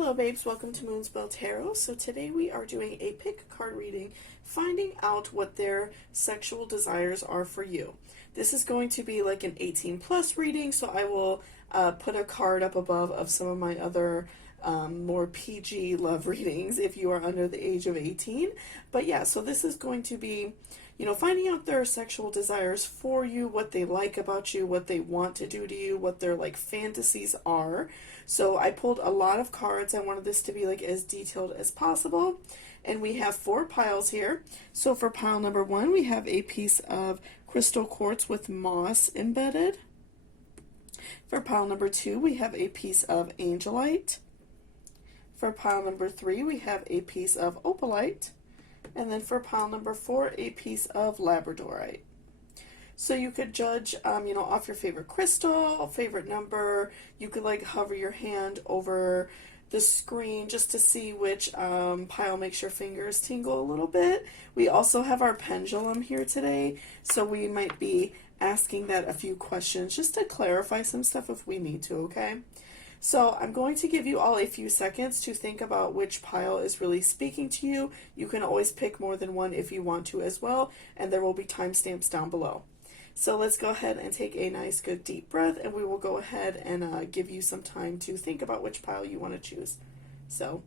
Hello babes, welcome to Moonspell Tarot. So today we are doing a pick card reading, finding out what their sexual desires are for you. This is going to be like an 18 plus reading, so I will put a card up above of some of my other more PG love readings if you are under the age of 18. But yeah, so this is going to be, you know, finding out their sexual desires for you, what they like about you, what they want to do to you, what their like fantasies are. So I pulled a lot of cards. I wanted this to be like as detailed as possible. And we have 4 piles here. So for pile number 1, we have a piece of crystal quartz with moss embedded. For pile number 2, we have a piece of angelite. For pile number 3, we have a piece of opalite. And then for pile number 4, a piece of labradorite. So you could judge, you know, off your favorite crystal, favorite number. You could like hover your hand over the screen just to see which pile makes your fingers tingle a little bit. We also have our pendulum here today, so we might be asking that a few questions just to clarify some stuff if we need to, okay? So I'm going to give you all a few seconds to think about which pile is really speaking to you. You can always pick more than one if you want to as well, and there will be timestamps down below. So let's go ahead and take a nice good deep breath, and we will go ahead and give you some time to think about which pile you want to choose. So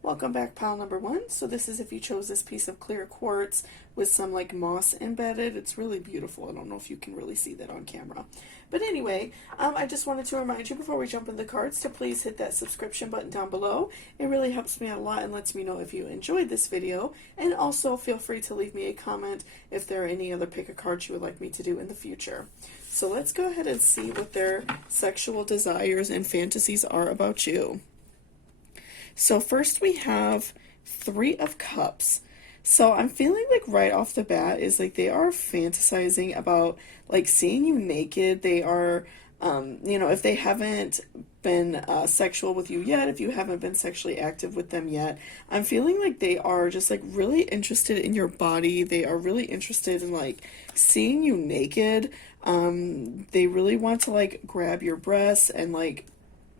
welcome back, pile number 1. So this is if you chose this piece of clear quartz with some like moss embedded. It's really beautiful. I don't know if you can really see that on camera. But anyway, I just wanted to remind you before we jump into the cards to please hit that subscription button down below. It really helps me out a lot and lets me know if you enjoyed this video. And also feel free to leave me a comment if there are any other pick a cards you would like me to do in the future. So let's go ahead and see what their sexual desires and fantasies are about you. So first we have 3 of Cups. So I'm feeling like right off the bat is like they are fantasizing about like seeing you naked. They are, you know, if they haven't been sexual with you yet, if you haven't been sexually active with them yet, I'm feeling like they are just like really interested in your body. They are really interested in like seeing you naked. They really want to like grab your breasts and like,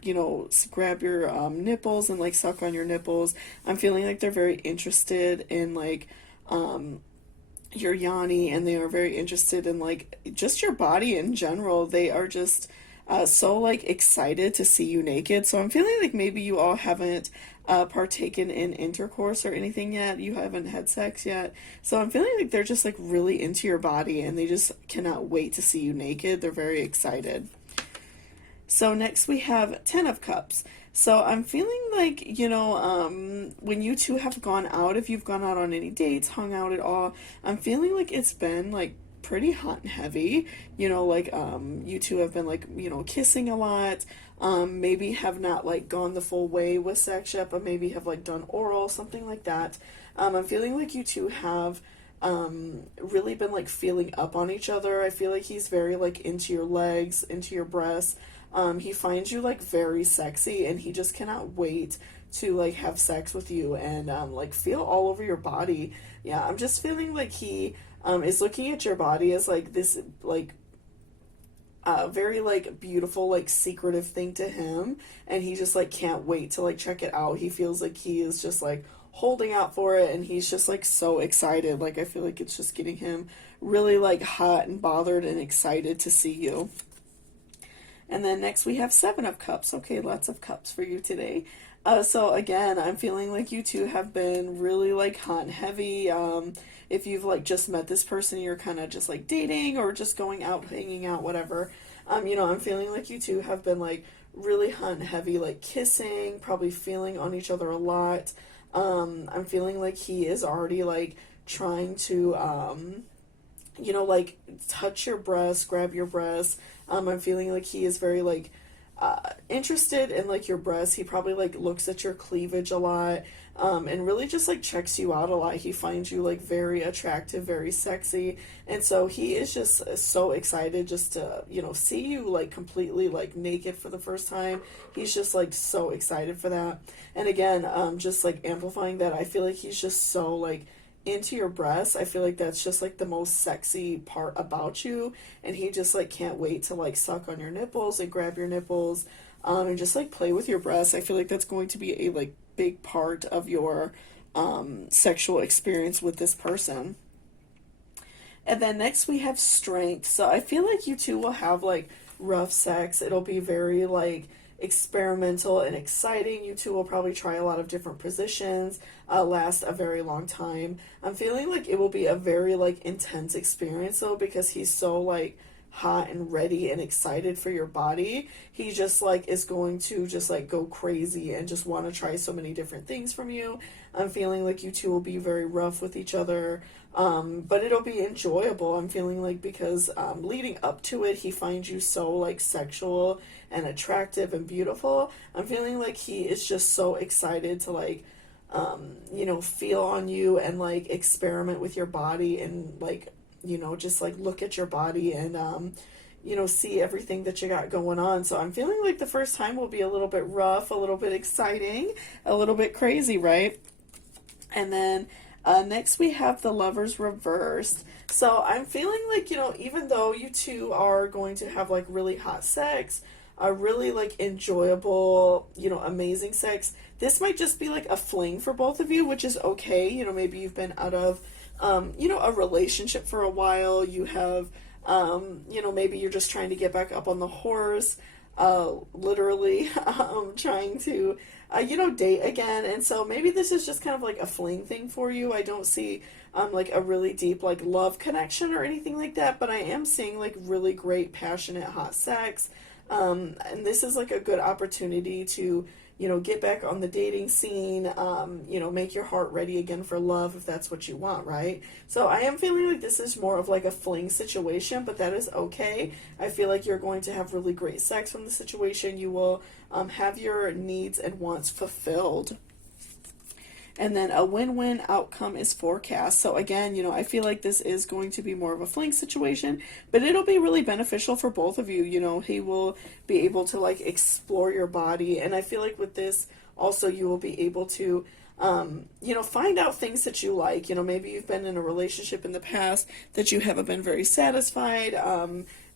you know, grab your nipples and like suck on your nipples. I'm feeling like they're very interested in like your yoni, and they are very interested in like just your body in general. They are just so like excited to see you naked. So I'm feeling like maybe you all haven't partaken in intercourse or anything yet. You haven't had sex yet. So I'm feeling like they're just like really into your body, and they just cannot wait to see you naked. They're very excited. So next we have 10 of Cups. So I'm feeling like, you know, when you two have gone out, if you've gone out on any dates, hung out at all, I'm feeling like it's been like pretty hot and heavy. You know, like you two have been like, you know, kissing a lot. Maybe have not like gone the full way with sex yet, but maybe have like done oral, something like that. I'm feeling like you two have really been like feeling up on each other. I feel like he's very like into your legs, into your breasts. He finds you like very sexy, and he just cannot wait to like have sex with you and like feel all over your body. Yeah, I'm just feeling like he is looking at your body as like this like very like beautiful like secretive thing to him, and he just like can't wait to like check it out. He feels like he is just like holding out for it, and he's just like so excited. Like I feel like it's just getting him really like hot and bothered and excited to see you. And then next we have Seven of Cups. Okay, lots of cups for you today. So again, I'm feeling like you two have been really like hot and heavy. If you've like just met this person, you're kind of just like dating or just going out, hanging out, whatever. I'm feeling like you two have been like really hot and heavy, like kissing, probably feeling on each other a lot. I'm feeling like he is already like trying to, like touch your breast, grab your breast. I'm feeling like he is very like interested in like your breasts. He probably like looks at your cleavage a lot, and really just like checks you out a lot. He finds you like very attractive, very sexy, and so he is just so excited just to see you like completely like naked for the first time. He's just like so excited for that. And again, just like amplifying that, I feel like he's just so like into your breasts. I feel like that's just like the most sexy part about you, and he just like can't wait to like suck on your nipples and grab your nipples, and just like play with your breasts. I feel like that's going to be a like big part of your sexual experience with this person. And then next we have Strength. So I feel like you two will have like rough sex. It'll be very like experimental and exciting. You two will probably try a lot of different positions, last a very long time. I'm feeling like it will be a very like intense experience though, because he's so like hot and ready and excited for your body. He just like is going to just like go crazy and just want to try so many different things from you. I'm feeling like you two will be very rough with each other, but it'll be enjoyable. I'm feeling like because leading up to it, he finds you so like sexual and attractive and beautiful. I'm feeling like he is just so excited to like feel on you and like experiment with your body and like just like look at your body and see everything that you got going on. So I'm feeling like the first time will be a little bit rough, a little bit exciting, a little bit crazy, right? And then next we have the Lovers reversed. So I'm feeling like, even though you two are going to have like really hot sex, a really like enjoyable, amazing sex, this might just be like a fling for both of you, which is okay. Maybe you've been out of a relationship for a while. You have, maybe you're just trying to get back up on the horse, literally, trying to, date again. And so maybe this is just kind of like a fling thing for you. I don't see, like a really deep, like love connection or anything like that, but I am seeing like really great, passionate, hot sex. And this is like a good opportunity to, get back on the dating scene, make your heart ready again for love if that's what you want, right? So I am feeling like this is more of like a fling situation, but that is okay. I feel like you're going to have really great sex from the situation. You will have your needs and wants fulfilled. And then a win-win outcome is forecast. So again, I feel like this is going to be more of a fling situation, but it'll be really beneficial for both of you. He will be able to like explore your body. And I feel like with this also you will be able to, find out things that you like. Maybe you've been in a relationship in the past that you haven't been very satisfied.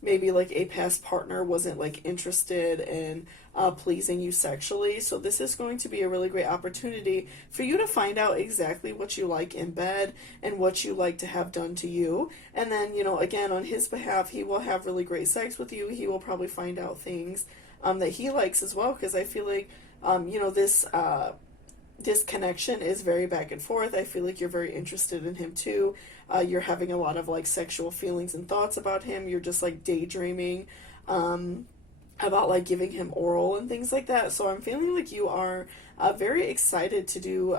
Maybe like a past partner wasn't like interested in pleasing you sexually. So this is going to be a really great opportunity for you to find out exactly what you like in bed and what you like to have done to you. And then, again, on his behalf, he will have really great sex with you. He will probably find out things that he likes as well, because I feel like, this connection is very back and forth. I feel like you're very interested in him too. You're having a lot of like sexual feelings and thoughts about him. You're just like daydreaming about like giving him oral and things like that. So I'm feeling like you are very excited to do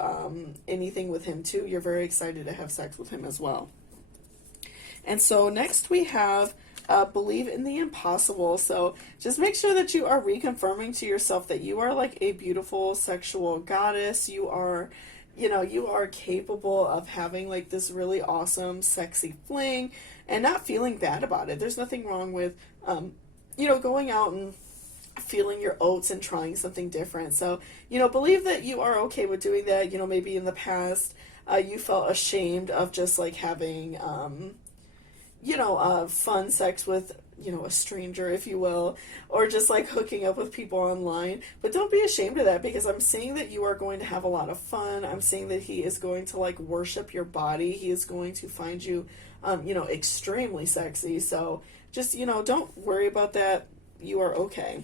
anything with him too. You're very excited to have sex with him as well. And so next we have believe in the impossible. So just make sure that you are reconfirming to yourself that you are like a beautiful sexual goddess. You are, you are capable of having like this really awesome, sexy fling and not feeling bad about it. There's nothing wrong with, going out and feeling your oats and trying something different. So, believe that you are okay with doing that. Maybe in the past, you felt ashamed of just like having, fun sex with, a stranger, if you will, or just like hooking up with people online. But don't be ashamed of that, because I'm seeing that you are going to have a lot of fun. I'm seeing that he is going to like worship your body. He is going to find you, extremely sexy. So just, don't worry about that. you are okay.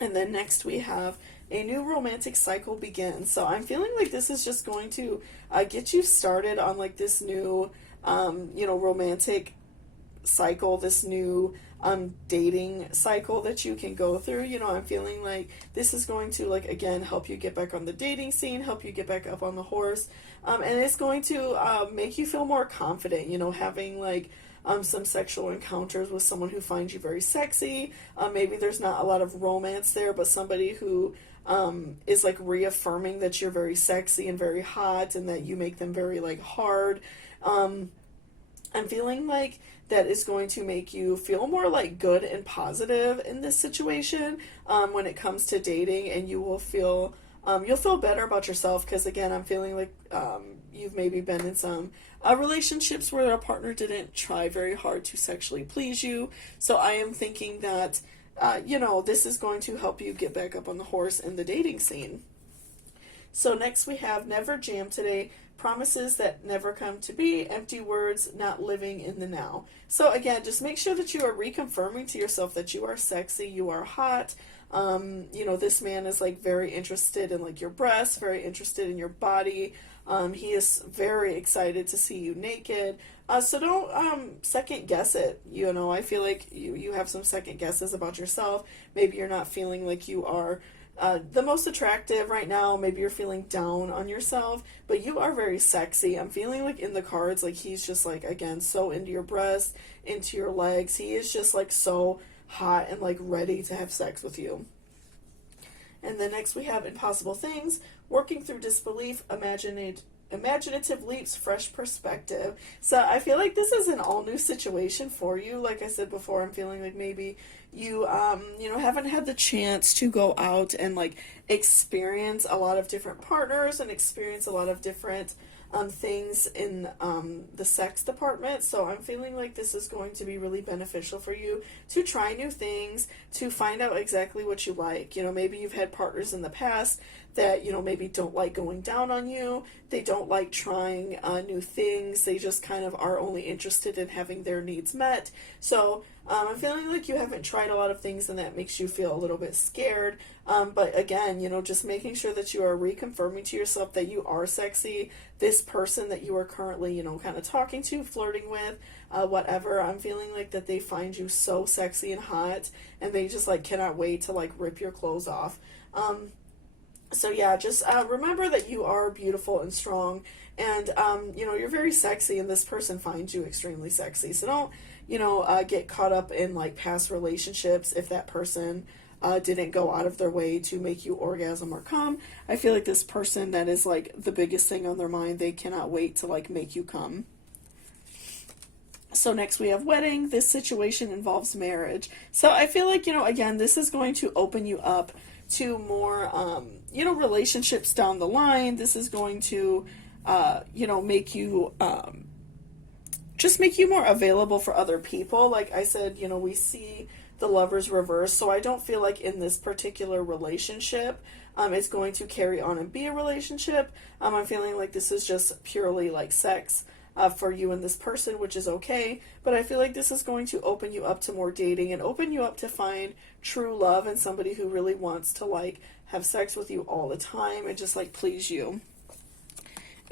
And then next we have a new romantic cycle begins. So I'm feeling like this is just going to get you started on like this new, romantic cycle, this new dating cycle that you can go through. I'm feeling like this is going to, like, again, help you get back on the dating scene, help you get back up on the horse, and it's going to make you feel more confident, having like some sexual encounters with someone who finds you very sexy. Maybe there's not a lot of romance there, but somebody who is like reaffirming that you're very sexy and very hot and that you make them very like hard. I'm feeling like that is going to make you feel more like good and positive in this situation when it comes to dating, and you will feel you'll feel better about yourself, because again, I'm feeling like you've maybe been in some relationships where a partner didn't try very hard to sexually please you. So I am thinking that this is going to help you get back up on the horse in the dating scene. So next we have never jam today, promises that never come to be, empty words, not living in the now. So again, just make sure that you are reconfirming to yourself that you are sexy, you are hot. This man is like very interested in like your breasts, very interested in your body. He is very excited to see you naked. So don't second guess it. I feel like you have some second guesses about yourself. Maybe you're not feeling like you are the most attractive right now. Maybe you're feeling down on yourself, but you are very sexy. I'm feeling like in the cards, like he's just like, again, so into your breasts, into your legs. He is just like so hot and like ready to have sex with you. And then next we have impossible things, working through disbelief, imaginative leaps, fresh perspective. So I feel like this is an all new situation for you. Like I said before, I'm feeling like maybe you haven't had the chance to go out and like experience a lot of different partners and experience a lot of different things in the sex department. So I'm feeling like this is going to be really beneficial for you to try new things, to find out exactly what you like. Maybe you've had partners in the past that, maybe don't like going down on you. They don't like trying new things. They just kind of are only interested in having their needs met. So I'm feeling like you haven't tried a lot of things, and that makes you feel a little bit scared. But again, just making sure that you are reconfirming to yourself that you are sexy. This person that you are currently, kind of talking to, flirting with, whatever, I'm feeling like that they find you so sexy and hot, and they just like cannot wait to like rip your clothes off. So yeah, just remember that you are beautiful and strong, and you're very sexy, and this person finds you extremely sexy. So don't get caught up in like past relationships if that person didn't go out of their way to make you orgasm or come. I feel like this person, that is like the biggest thing on their mind. They cannot wait to like make you come. So next we have wedding. This situation involves marriage. So I feel like, again, this is going to open you up to more, relationships down the line. This is going to, make you, just make you more available for other people. Like I said, we see the Lovers reverse, so I don't feel like in this particular relationship, it's going to carry on and be a relationship. I'm feeling like this is just purely like sex for you and this person, which is okay, but I feel like this is going to open you up to more dating and open you up to find true love and somebody who really wants to like have sex with you all the time and just like please you.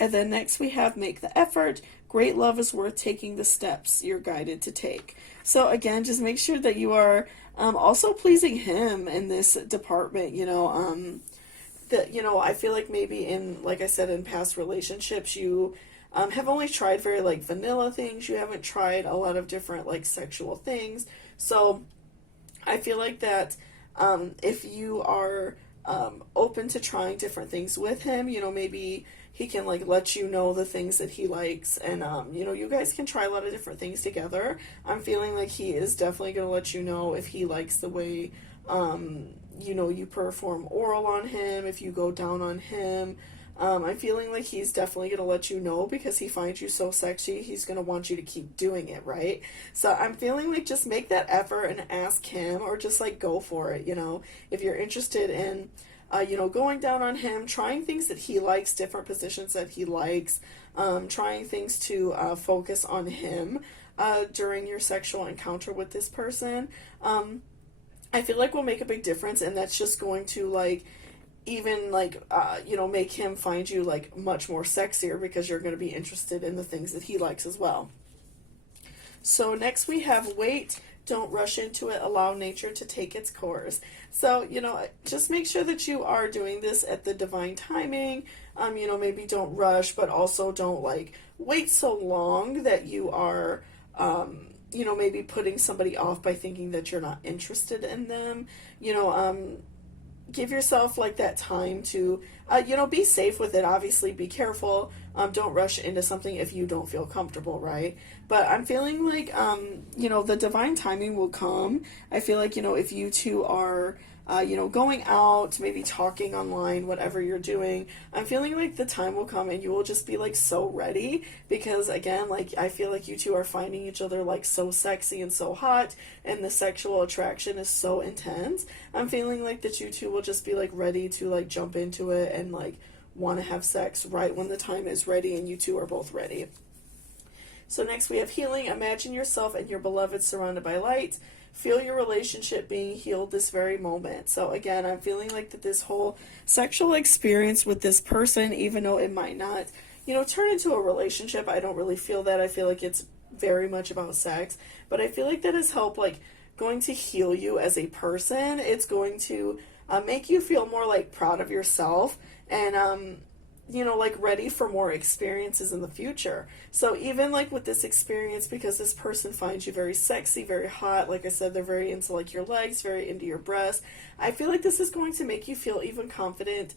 And then next we have make the effort. Great love is worth taking the steps you're guided to take. So again, just make sure that you are also pleasing him in this department. I feel like maybe in, like I said, in past relationships, you have only tried very like vanilla things. You haven't tried a lot of different like sexual things. So I feel like that if you are open to trying different things with him, maybe he can like let you know the things that he likes, and you guys can try a lot of different things together. I'm feeling like he is definitely going to let you know if he likes the way you perform oral on him, if you go down on him. I'm feeling like he's definitely going to let you know because he finds you so sexy. He's going to want you to keep doing it, right? So I'm feeling like just make that effort and ask him, or just like go for it. If you're interested in going down on him, trying things that he likes, different positions that he likes, trying things to focus on him during your sexual encounter with this person. I feel like will make a big difference, and that's just going to like even like you know, make him find you like much more sexier because you're going to be interested in the things that he likes as well. So next we have wait, don't rush into it, allow nature to take its course. So, you know, just make sure that you are doing this at the divine timing. You know, maybe don't rush, but also don't like wait so long that you are, you know, maybe putting somebody off by thinking that you're not interested in them. You know, give yourself like that time to you know, be safe with it. Obviously be careful. Don't rush into something if you don't feel comfortable, right? But I'm feeling like you know, the divine timing will come. I feel like, you know, if you two are you know, going out, maybe talking online, whatever you're doing, I'm feeling like the time will come and you will just be like so ready, because again, like I feel like you two are finding each other like so sexy and so hot, and the sexual attraction is so intense. I'm feeling like that you two will just be like ready to like jump into it and like want to have sex right when the time is ready and you two are both ready. So next we have healing. Imagine yourself and your beloved surrounded by light. Feel your relationship being healed this very moment. So again, I'm feeling like that this whole sexual experience with this person, even though it might not, you know, turn into a relationship, I don't really feel that. I feel like it's very much about sex, but I feel like that has helped like going to heal you as a person. It's going to make you feel more like proud of yourself, and you know, like ready for more experiences in the future. So even like with this experience, because this person finds you very sexy, very hot, like I said, they're very into like your legs, very into your breasts, I feel like this is going to make you feel even confident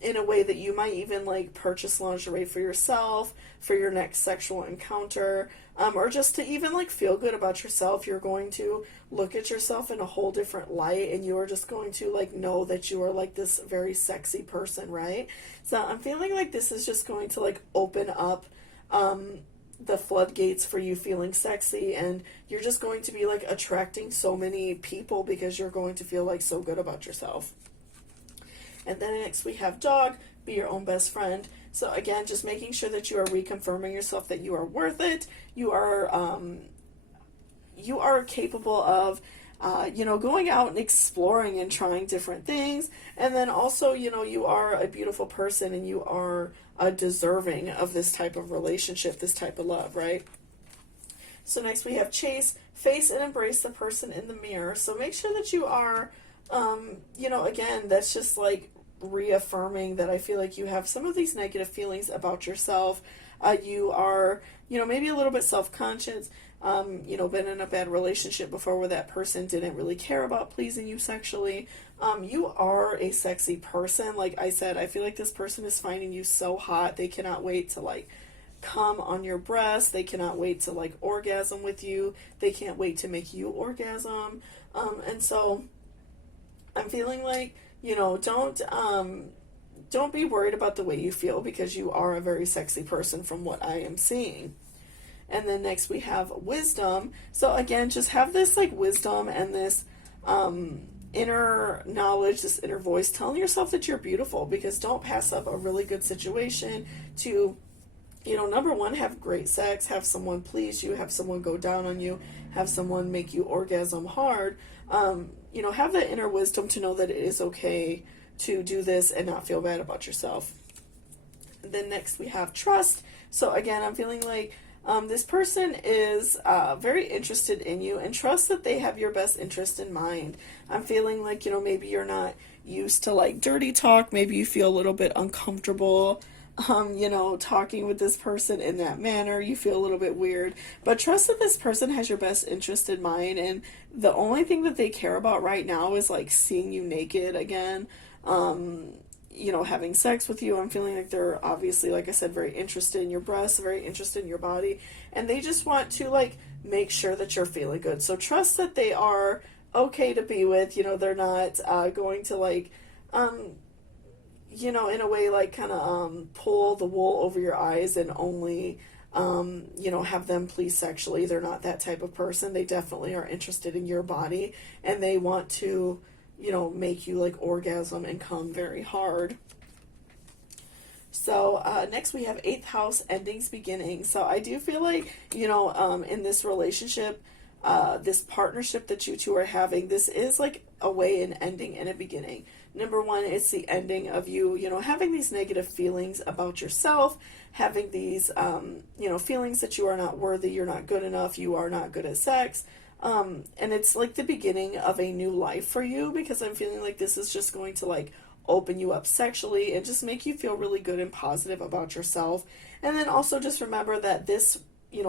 in a way that you might even like purchase lingerie for yourself for your next sexual encounter, or just to even like feel good about yourself. You're going to look at yourself in a whole different light, and you are just going to like know that you are like this very sexy person, right? So I'm feeling like this is just going to like open up the floodgates for you feeling sexy, and you're just going to be like attracting so many people because you're going to feel like so good about yourself. And then next we have dog, be your own best friend. So again, just making sure that you are reconfirming yourself that you are worth it. You are capable of you know, going out and exploring and trying different things. And then also, you know, you are a beautiful person, and you are deserving of this type of relationship, this type of love, right? So next we have chase, face and embrace the person in the mirror. So make sure that you are, you know, again, that's just like reaffirming that I feel like you have some of these negative feelings about yourself. You are, you know, maybe a little bit self-conscious, you know, been in a bad relationship before where that person didn't really care about pleasing you sexually. You are a sexy person. Like I said, I feel like this person is finding you so hot. They cannot wait to like come on your breast. They cannot wait to like orgasm with you. They can't wait to make you orgasm. And so I'm feeling like, you know, don't be worried about the way you feel, because you are a very sexy person from what I am seeing. And then next we have wisdom. So again, just have this like wisdom and this inner knowledge, this inner voice telling yourself that you're beautiful, because don't pass up a really good situation to, you know, number one, have great sex, have someone please you, have someone go down on you, have someone make you orgasm hard. You know, have that inner wisdom to know that it is okay to do this and not feel bad about yourself. And then next we have trust. So again, I'm feeling like this person is very interested in you, and trust that they have your best interest in mind. I'm feeling like, you know, maybe you're not used to like dirty talk. Maybe you feel a little bit uncomfortable, you know, talking with this person in that manner. You feel a little bit weird, but trust that this person has your best interest in mind, and the only thing that they care about right now is like seeing you naked again. You know, having sex with you. I'm feeling like they're obviously, like I said, very interested in your breasts, very interested in your body, and they just want to like make sure that you're feeling good. So trust that they are okay to be with. You know, they're not going to like you know, in a way like kind of pull the wool over your eyes and only you know, have them please sexually. They're not that type of person. They definitely are interested in your body, and they want to, you know, make you like orgasm and come very hard. So next we have 8th house, endings, beginnings. So I do feel like, you know, in this relationship, this partnership that you two are having, this is like a way, an ending and a beginning. Number one, it's the ending of you, having these negative feelings about yourself, having these, feelings that you are not worthy, you're not good enough, you are not good at sex. And it's like the beginning of a new life for you, because I'm feeling like this is just going to like open you up sexually and just make you feel really good and positive about yourself. And then also just remember that this,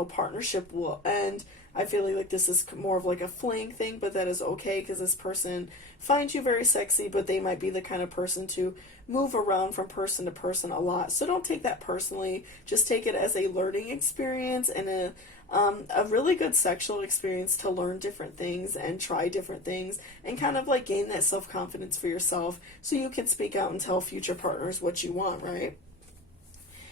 partnership will end. I feel like this is more of like a fling thing, but that is okay, because this person finds you very sexy, but they might be the kind of person to move around from person to person a lot. So don't take that personally. Just take it as a learning experience and a really good sexual experience to learn different things and try different things and kind of like gain that self-confidence for yourself so you can speak out and tell future partners what you want, right?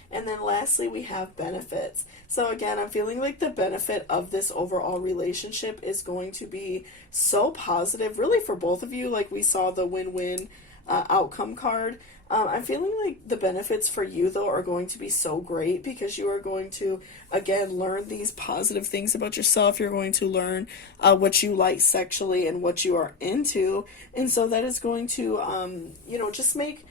And then lastly, we have benefits. So again, I'm feeling like the benefit of this overall relationship is going to be so positive, really, for both of you. Like we saw the win-win outcome card. I'm feeling like the benefits for you, though, are going to be so great, because you are going to, again, learn these positive things about yourself. You're going to learn what you like sexually and what you are into. And so that is going to, just make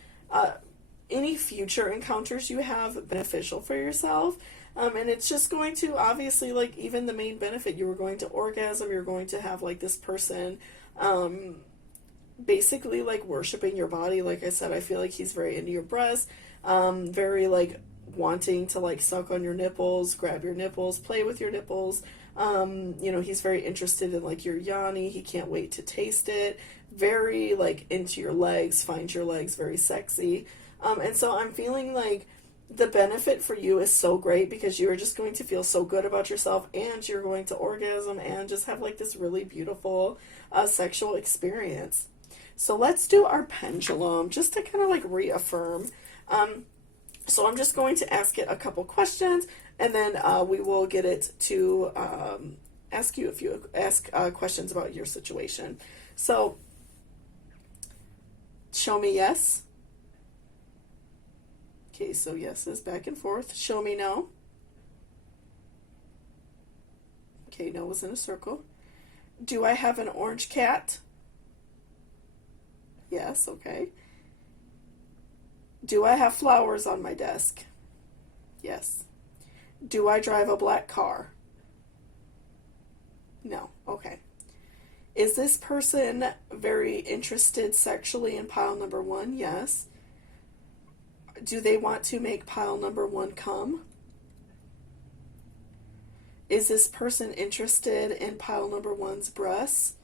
any future encounters you have beneficial for yourself. And it's just going to, obviously, like, even the main benefit, you were going to orgasm, you're going to have, like, this person basically, like, worshiping your body. Like I said, I feel like he's very into your breasts, very, like, wanting to, like, suck on your nipples, grab your nipples, play with your nipples. He's very interested in, like, your yoni. He can't wait to taste it. Very, like, into your legs, finds your legs very sexy. And so I'm feeling like the benefit for you is so great, because you are just going to feel so good about yourself, and you're going to orgasm and just have like this really beautiful sexual experience. So let's do our pendulum just to kind of like reaffirm. So I'm just going to ask it a couple questions, and then we will get it to ask you questions about your situation. So show me yes. Okay, so yes is back and forth. Show me no. Okay, no was in a circle. Do I have an orange cat? Yes, okay. Do I have flowers on my desk? Yes. Do I drive a black car? No, okay. Is this person very interested sexually in pile number one? Yes. Do they want to make pile number one come? Is this person interested in pile number one's breasts?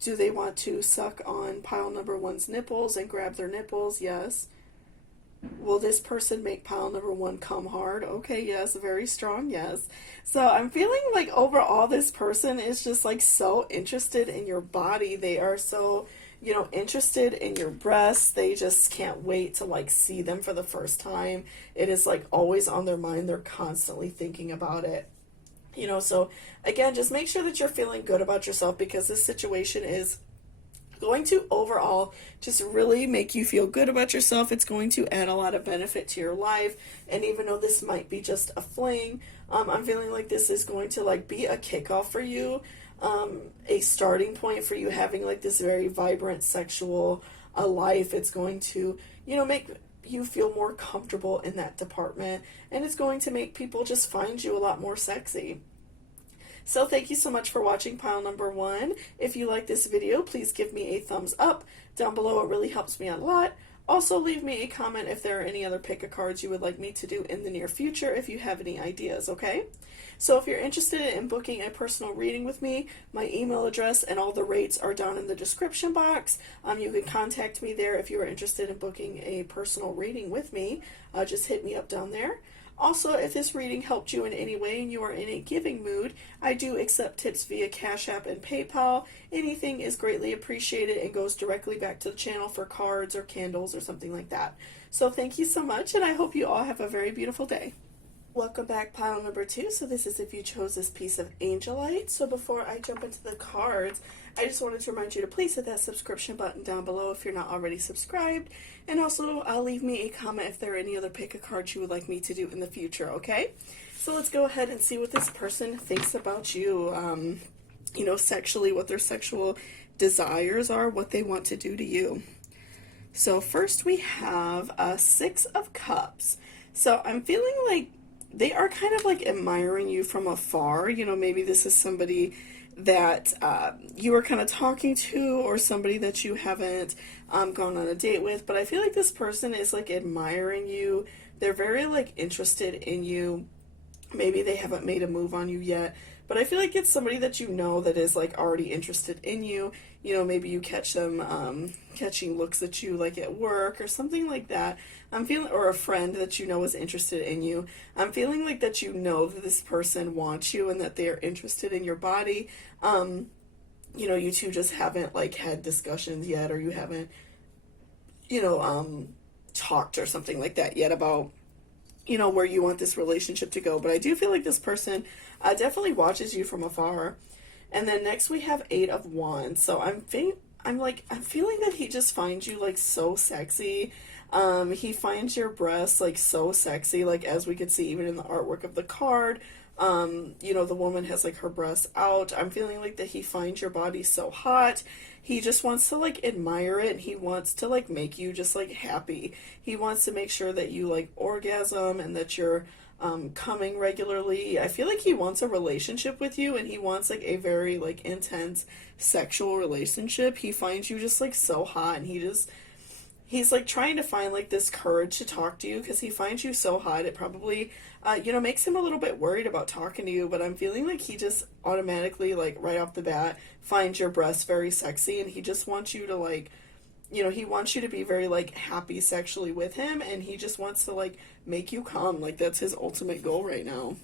Do they want to suck on pile number one's nipples and grab their nipples? Yes. Will this person make pile number one come hard? Okay, yes, very strong, yes. So I'm feeling like overall this person is just like so interested in your body. They are so, interested in your breasts. They just can't wait to like see them for the first time. It is like always on their mind. They're constantly thinking about it. So again, just make sure that you're feeling good about yourself, because this situation is going to overall just really make you feel good about yourself. It's going to add a lot of benefit to your life. And even though this might be just a fling, I'm feeling like this is going to like be a kickoff for you, a starting point for you having like this very vibrant sexual life. It's going to, make you feel more comfortable in that department, and it's going to make people just find you a lot more sexy. So thank you so much for watching pile number one. If you like this video, please give me a thumbs up down below. It really helps me out a lot. Also, leave me a comment if there are any other pick-a-cards you would like me to do in the near future, if you have any ideas, okay? So if you're interested in booking a personal reading with me, my email address and all the rates are down in the description box. You can contact me there if you are interested in booking a personal reading with me. Just hit me up down there. Also, if this reading helped you in any way and you are in a giving mood, I do accept tips via Cash App and PayPal. Anything is greatly appreciated and goes directly back to the channel for cards or candles or something like that. So thank you so much, and I hope you all have a very beautiful day. Welcome back, pile number two. So this is if you chose this piece of angelite. So before I jump into the cards, I just wanted to remind you to please hit that subscription button down below if you're not already subscribed. And also leave me a comment if there are any other pick-a-cards you would like me to do in the future, okay? So So let's go ahead and see what this person thinks about you, you know, sexually, what their sexual desires are, what they want to do to you. So first we have a Six of Cups. So I'm feeling like they are kind of like admiring you from afar. You know, maybe this is somebody that you are kind of talking to, or somebody that you haven't gone on a date with, but I feel like this person is like admiring you. They're very like interested in you. Maybe they haven't made a move on you yet, but I feel like it's somebody that you know that is like already interested in you. You know, maybe you catch them catching looks at you like at work or something like that. I'm feeling, or a friend that you know is interested in you. I'm feeling like that you know that this person wants you and that they are interested in your body. You know, you two just haven't like had discussions yet, or you haven't, you know, talked or something like that yet about, you know, where you want this relationship to go. But I do feel like this person definitely watches you from afar. And then next we have Eight of Wands. So I'm feeling that he just finds you like so sexy. He finds your breasts like so sexy, like as we could see even in the artwork of the card. You know, the woman has like her breasts out. I'm feeling like that he finds your body so hot. He just wants to like admire it. He wants to like make you just like happy. He wants to make sure that you like orgasm and that you're coming regularly. I feel like he wants a relationship with you, and he wants like a very like intense sexual relationship. He finds you just like so hot, and he's like trying to find like this courage to talk to you because he finds you so hot. It probably, you know, makes him a little bit worried about talking to you, but I'm feeling like he just automatically, like right off the bat, finds your breasts very sexy, and he just wants you to like, you know, he wants you to be very like happy sexually with him, and he just wants to like make you come. Like that's his ultimate goal right now.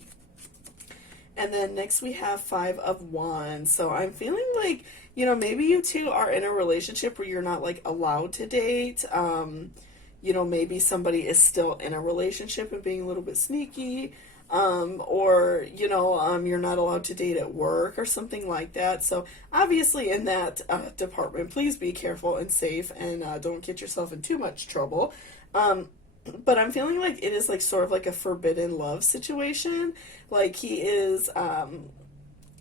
And then next we have Five of Wands. So I'm feeling like, you know, maybe you two are in a relationship where you're not like allowed to date. You know, maybe somebody is still in a relationship and being a little bit sneaky. Or, you know, you're not allowed to date at work or something like that. So obviously in that department, please be careful and safe, and don't get yourself in too much trouble. But I'm feeling like it is like sort of like a forbidden love situation. Like he is,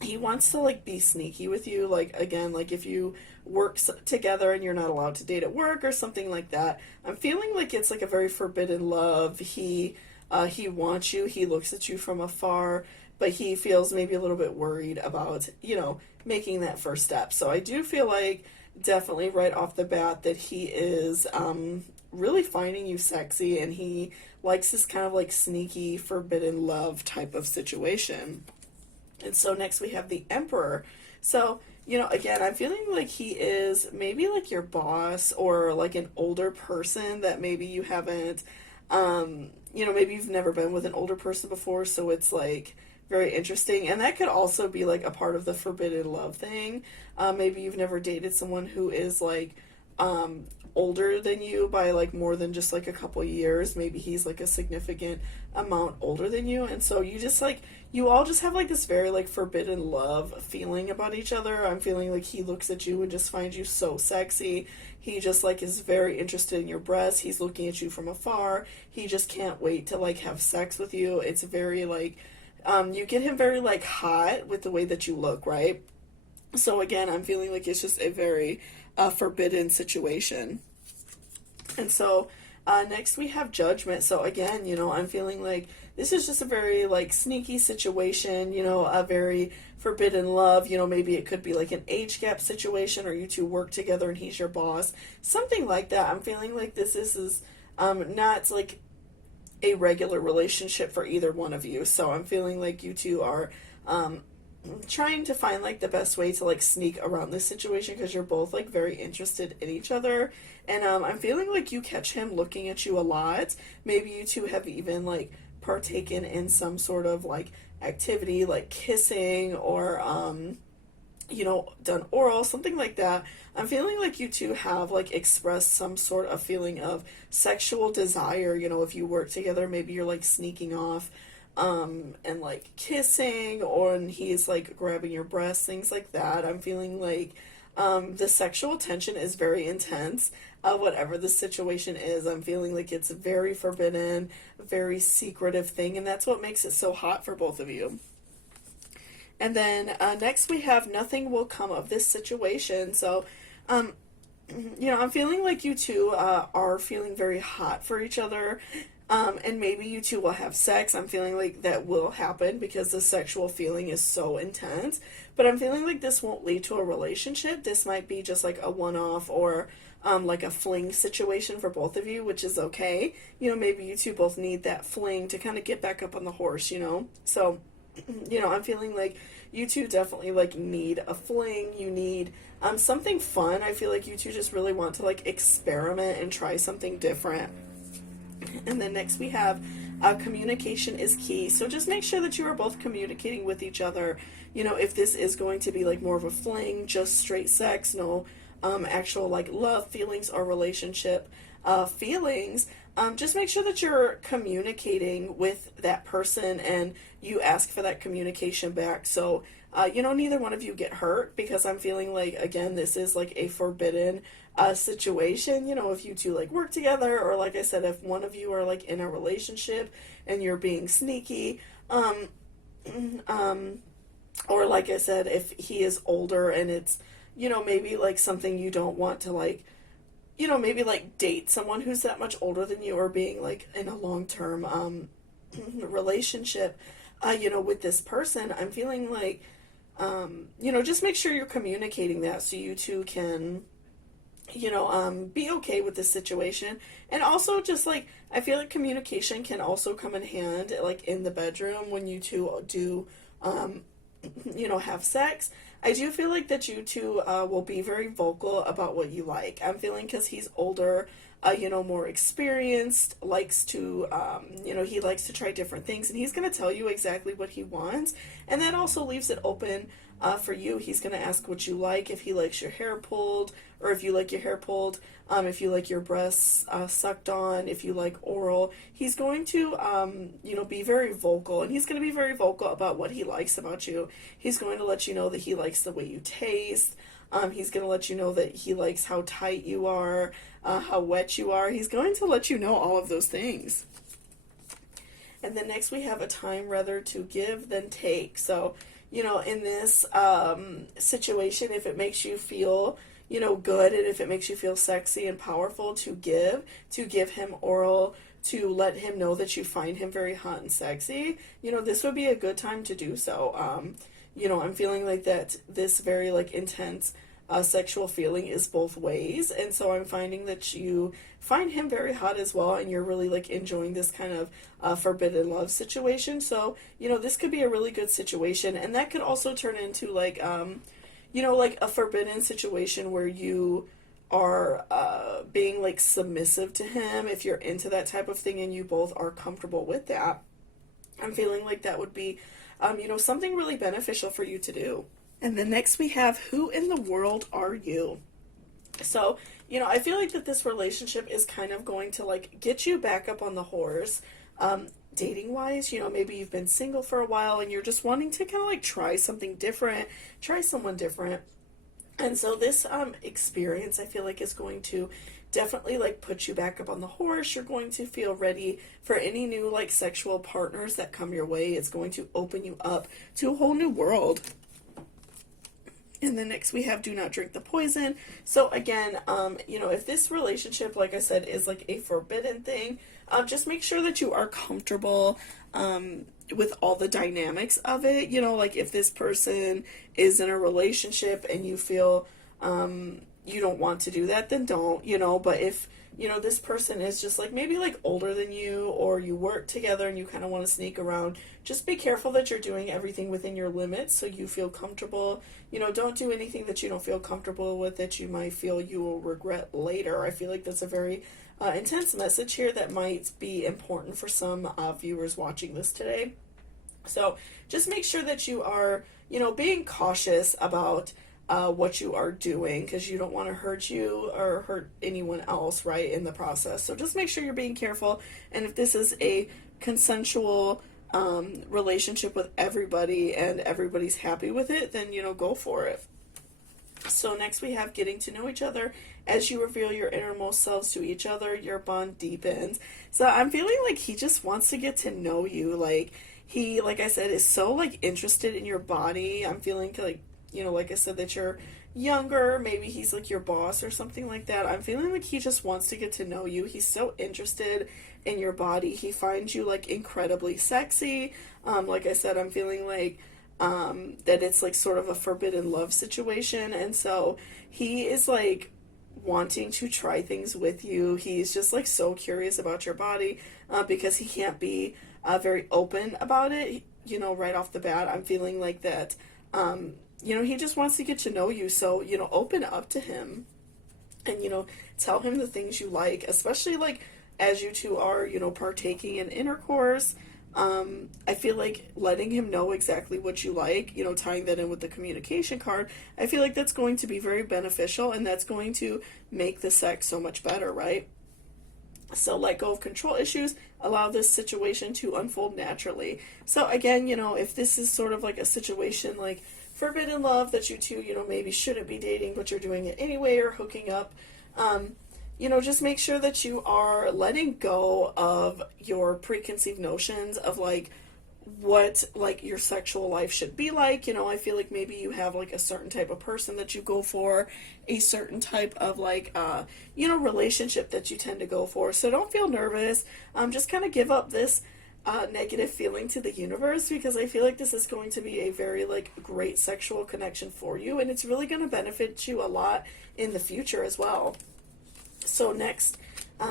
he wants to like be sneaky with you. Like again, like if you work together and you're not allowed to date at work or something like that, I'm feeling like it's like a very forbidden love. He wants you. He looks at you from afar, but he feels maybe a little bit worried about, you know, making that first step. So I do feel like definitely right off the bat that he is, really finding you sexy, and he likes this kind of like sneaky forbidden love type of situation. And so next we have the Emperor. So, you know, again, I'm feeling like he is maybe like your boss, or like an older person that maybe you haven't, you know, maybe you've never been with an older person before, so it's like very interesting. And that could also be like a part of the forbidden love thing. Maybe you've never dated someone who is like older than you by like more than just like a couple years. Maybe he's like a significant amount older than you, and so you just like, you all just have like this very like forbidden love feeling about each other. I'm feeling like he looks at you and just finds you so sexy. He just like is very interested in your breasts. He's looking at you from afar. He just can't wait to like have sex with you. It's very like, you get him very like hot with the way that you look, right? So again, I'm feeling like it's just a very forbidden situation. And so next we have Judgment. So again, you know, I'm feeling like this is just a very like sneaky situation, you know, a very forbidden love. You know, maybe it could be like an age gap situation, or you two work together and he's your boss, something like that. I'm feeling like this is not like a regular relationship for either one of you. So I'm feeling like you two are trying to find like the best way to like sneak around this situation, because you're both like very interested in each other. And I'm feeling like you catch him looking at you a lot. Maybe you two have even like partaken in some sort of like activity like kissing, or you know, done oral, something like that. I'm feeling like you two have like expressed some sort of feeling of sexual desire. You know, if you work together, maybe you're like sneaking off and like kissing, or and he's like grabbing your breasts, things like that. I'm feeling like The sexual tension is very intense. Whatever the situation is, I'm feeling like it's a very forbidden, very secretive thing, and that's what makes it so hot for both of you. And then next we have nothing will come of this situation. So, I'm feeling like you two are feeling very hot for each other. And maybe you two will have sex. I'm feeling like that will happen because the sexual feeling is so intense. But I'm feeling like this won't lead to a relationship. This might be just like a one-off or like a fling situation for both of you, which is okay. Maybe you two both need that fling to kind of get back up on the horse. So, I'm feeling like you two definitely like need a fling. You need something fun. I feel like you two just really want to like experiment and try something different. And then next we have communication is key. So just make sure that you are both communicating with each other. If this is going to be like more of a fling, just straight sex, no actual like love feelings or relationship feelings, just make sure that you're communicating with that person and you ask for that communication back. So, neither one of you get hurt, because I'm feeling like, again, this is like a forbidden situation. If you two like work together, or like I said, if one of you are like in a relationship and you're being sneaky, or like I said, if he is older and it's, maybe like something you don't want to like, maybe like date someone who's that much older than you, or being like in a long-term relationship, with this person. I'm feeling like, just make sure you're communicating that so you two can, be okay with the situation. And also just like, I feel like communication can also come in hand, like in the bedroom when you two do, have sex. I do feel like that you two will be very vocal about what you like. I'm feeling because he's older, more experienced, likes to, he likes to try different things, and he's going to tell you exactly what he wants. And that also leaves it open for you. He's going to ask what you like, if he likes your hair pulled, or if you like your hair pulled, if you like your breasts sucked on, if you like oral. He's going to, be very vocal, and he's going to be very vocal about what he likes about you. He's going to let you know that he likes the way you taste. He's going to let you know that he likes how tight you are, how wet you are. He's going to let you know all of those things. And then next we have a time rather to give than take. So, in this situation, if it makes you feel, good, and if it makes you feel sexy and powerful to give him oral, to let him know that you find him very hot and sexy, this would be a good time to do so. I'm feeling like that this very like intense sexual feeling is both ways, and so I'm finding that you find him very hot as well, and you're really like enjoying this kind of forbidden love situation. So this could be a really good situation, and that could also turn into like like a forbidden situation where you are being like submissive to him, if you're into that type of thing and you both are comfortable with that. I'm feeling like that would be something really beneficial for you to do. And then next we have, who in the world are you? So, I feel like that this relationship is kind of going to like get you back up on the horse. Dating wise, maybe you've been single for a while and you're just wanting to kind of like try something different, try someone different. And so this experience, I feel like, is going to definitely like put you back up on the horse. You're going to feel ready for any new like sexual partners that come your way. It's going to open you up to a whole new world. And then next we have do not drink the poison. So again, if this relationship, like I said, is like a forbidden thing, just make sure that you are comfortable with all the dynamics of it. Like if this person is in a relationship and you feel you don't want to do that, then don't, but if this person is just like maybe like older than you, or you work together and you kind of want to sneak around, just be careful that you're doing everything within your limits so you feel comfortable. Don't do anything that you don't feel comfortable with that you might feel you will regret later. I feel like that's a very intense message here that might be important for some viewers watching this today. So just make sure that you are, being cautious about what you are doing, because you don't want to hurt you or hurt anyone else, right, in the process. So just make sure you're being careful. And if this is a consensual relationship with everybody and everybody's happy with it, then, go for it. So next we have getting to know each other. As you reveal your innermost selves to each other, your bond deepens. So I'm feeling like he just wants to get to know you. Like he, like I said, is so like interested in your body. I'm feeling like, like I said, that you're younger. Maybe he's like your boss or something like that. I'm feeling like he just wants to get to know you. He's so interested in your body. He finds you like incredibly sexy. Like I said, I'm feeling like that it's like sort of a forbidden love situation, and so he is like wanting to try things with you. He's just like so curious about your body because he can't be very open about it, right off the bat. I'm feeling like that, he just wants to get to know you, so, open up to him and, tell him the things you like, especially like as you two are, partaking in intercourse. I feel like letting him know exactly what you like, tying that in with the communication card, I feel like that's going to be very beneficial, and that's going to make the sex so much better, right? So let go of control issues, allow this situation to unfold naturally. So again, if this is sort of like a situation like forbidden love that you two, maybe shouldn't be dating, but you're doing it anyway, or hooking up, just make sure that you are letting go of your preconceived notions of like what like your sexual life should be like. I feel like maybe you have like a certain type of person that you go for, a certain type of like relationship that you tend to go for. So don't feel nervous. Just kind of give up this negative feeling to the universe, because I feel like this is going to be a very like great sexual connection for you, and it's really going to benefit you a lot in the future as well. So next,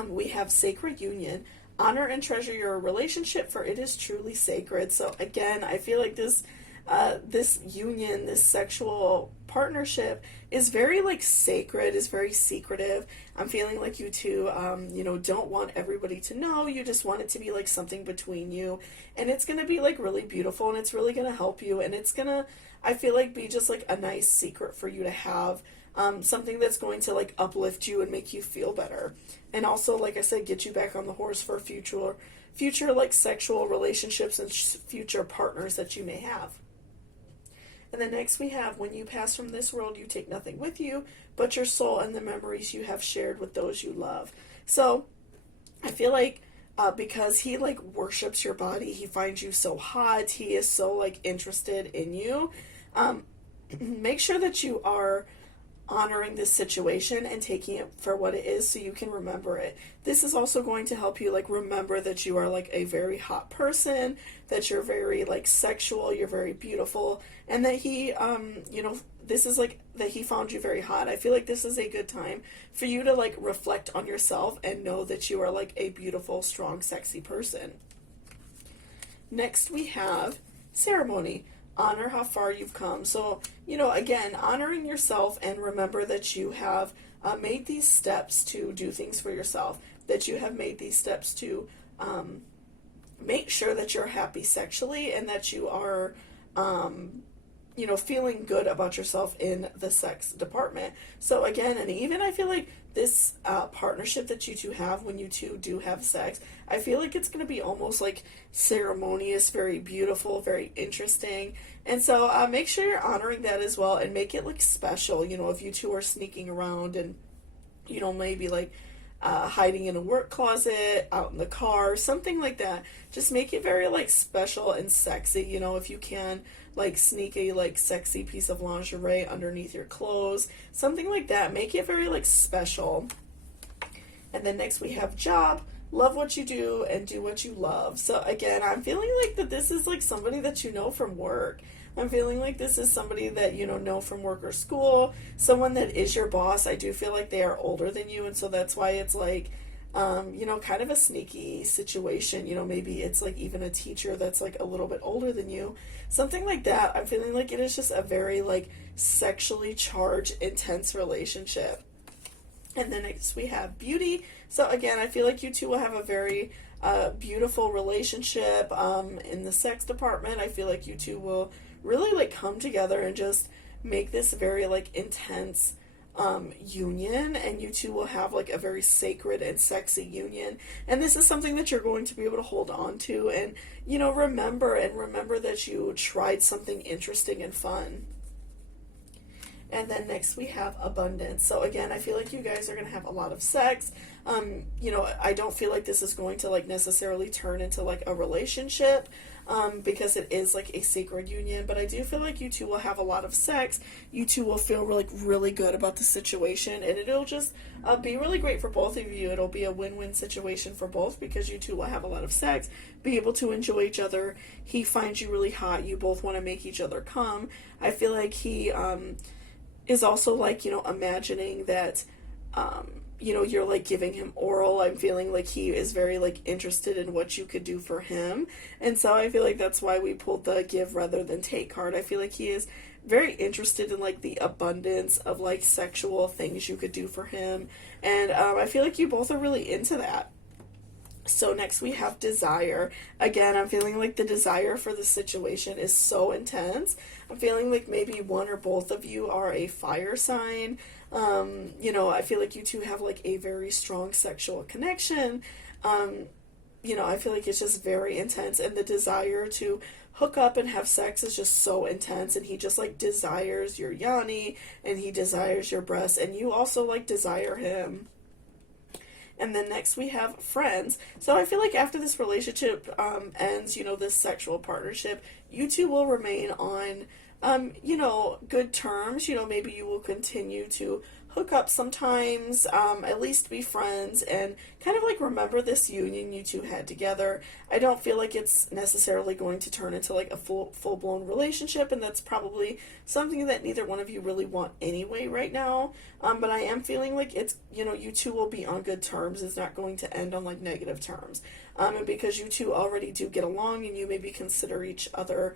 we have sacred union. Honor and treasure your relationship, for it is truly sacred. So again, I feel like this union, this sexual partnership is very like sacred, is very secretive. I'm feeling like you two, don't want everybody to know. You just want it to be like something between you, and it's gonna be like really beautiful, and it's really gonna help you, and it's gonna, I feel like, be just like a nice secret for you to have. Something that's going to like uplift you and make you feel better, and also, like I said, get you back on the horse for future like sexual relationships and future partners that you may have. And then next we have, when you pass from this world, you take nothing with you but your soul and the memories you have shared with those you love. So I feel like because he like worships your body, he finds you so hot, he is so like interested in you. Make sure that you are honoring this situation and taking it for what it is, so you can remember it. This is also going to help you like remember that you are like a very hot person, that you're very like sexual, you're very beautiful, and that he this is like that he found you very hot. I feel like this is a good time for you to like reflect on yourself and know that you are like a beautiful, strong, sexy person. Next we have ceremony. Honor how far you've come. So, again, honoring yourself, and remember that you have made these steps to do things for yourself, that you have made these steps to make sure that you're happy sexually, and that you are, feeling good about yourself in the sex department. So again, and even I feel like this partnership that you two have, when you two do have sex, I feel like it's going to be almost like ceremonious, very beautiful, very interesting. And so make sure you're honoring that as well, and make it look special. If you two are sneaking around and, maybe like hiding in a work closet, out in the car, something like that, just make it very like special and sexy. If you can, like sneak a like sexy piece of lingerie underneath your clothes, something like that, make it very like special. And then next we have job. Love what you do and do what you love. So again, I'm feeling like that this is like somebody that you know from work. I'm feeling like this is somebody that know from work or school, someone that is your boss. I do feel like they are older than you, and so that's why it's like kind of a sneaky situation. Maybe it's like even a teacher that's like a little bit older than you, something like that. I'm feeling like it is just a very like sexually charged, intense relationship. And then next we have beauty. So again, I feel like you two will have a very beautiful relationship in the sex department. I feel like you two will really like come together and just make this very like intense union, and you two will have like a very sacred and sexy union. And this is something that you're going to be able to hold on to and remember that you tried something interesting and fun. And then next we have abundance. So again, I feel like you guys are going to have a lot of sex. You know, I don't feel like this is going to like necessarily turn into like a relationship, because it is like a sacred union, but I do feel like you two will have a lot of sex. You two will feel like really good about the situation, and it'll just be really great for both of you. It'll be a win-win situation for both, because you two will have a lot of sex, be able to enjoy each other. He finds you really hot. You both want to make each other come. I feel like he is also like, you know, imagining that you know, you're like giving him oral. I'm feeling like he is very like interested in what you could do for him. And so I feel like that's why we pulled the give rather than take card. I feel like he is very interested in like the abundance of like sexual things you could do for him. And I feel like you both are really into that. So next we have desire. Again, I'm feeling like the desire for the situation is so intense. I'm feeling like maybe one or both of you are a fire sign. You know, I feel like you two have like a very strong sexual connection. You know, I feel like it's just very intense, and the desire to hook up and have sex is just so intense, and he just like desires your yoni, and he desires your breasts, and you also like desire him. And then next we have friends. So I feel like after this relationship ends, you know, this sexual partnership, you two will remain on, you know, good terms. You know, maybe you will continue to hook up sometimes, at least be friends, and kind of like remember this union you two had together. I don't feel like it's necessarily going to turn into like a full-blown relationship, and that's probably something that neither one of you really want anyway right now. But I am feeling like it's, you know, you two will be on good terms. It's not going to end on like negative terms. And because you two already do get along, and you maybe consider each other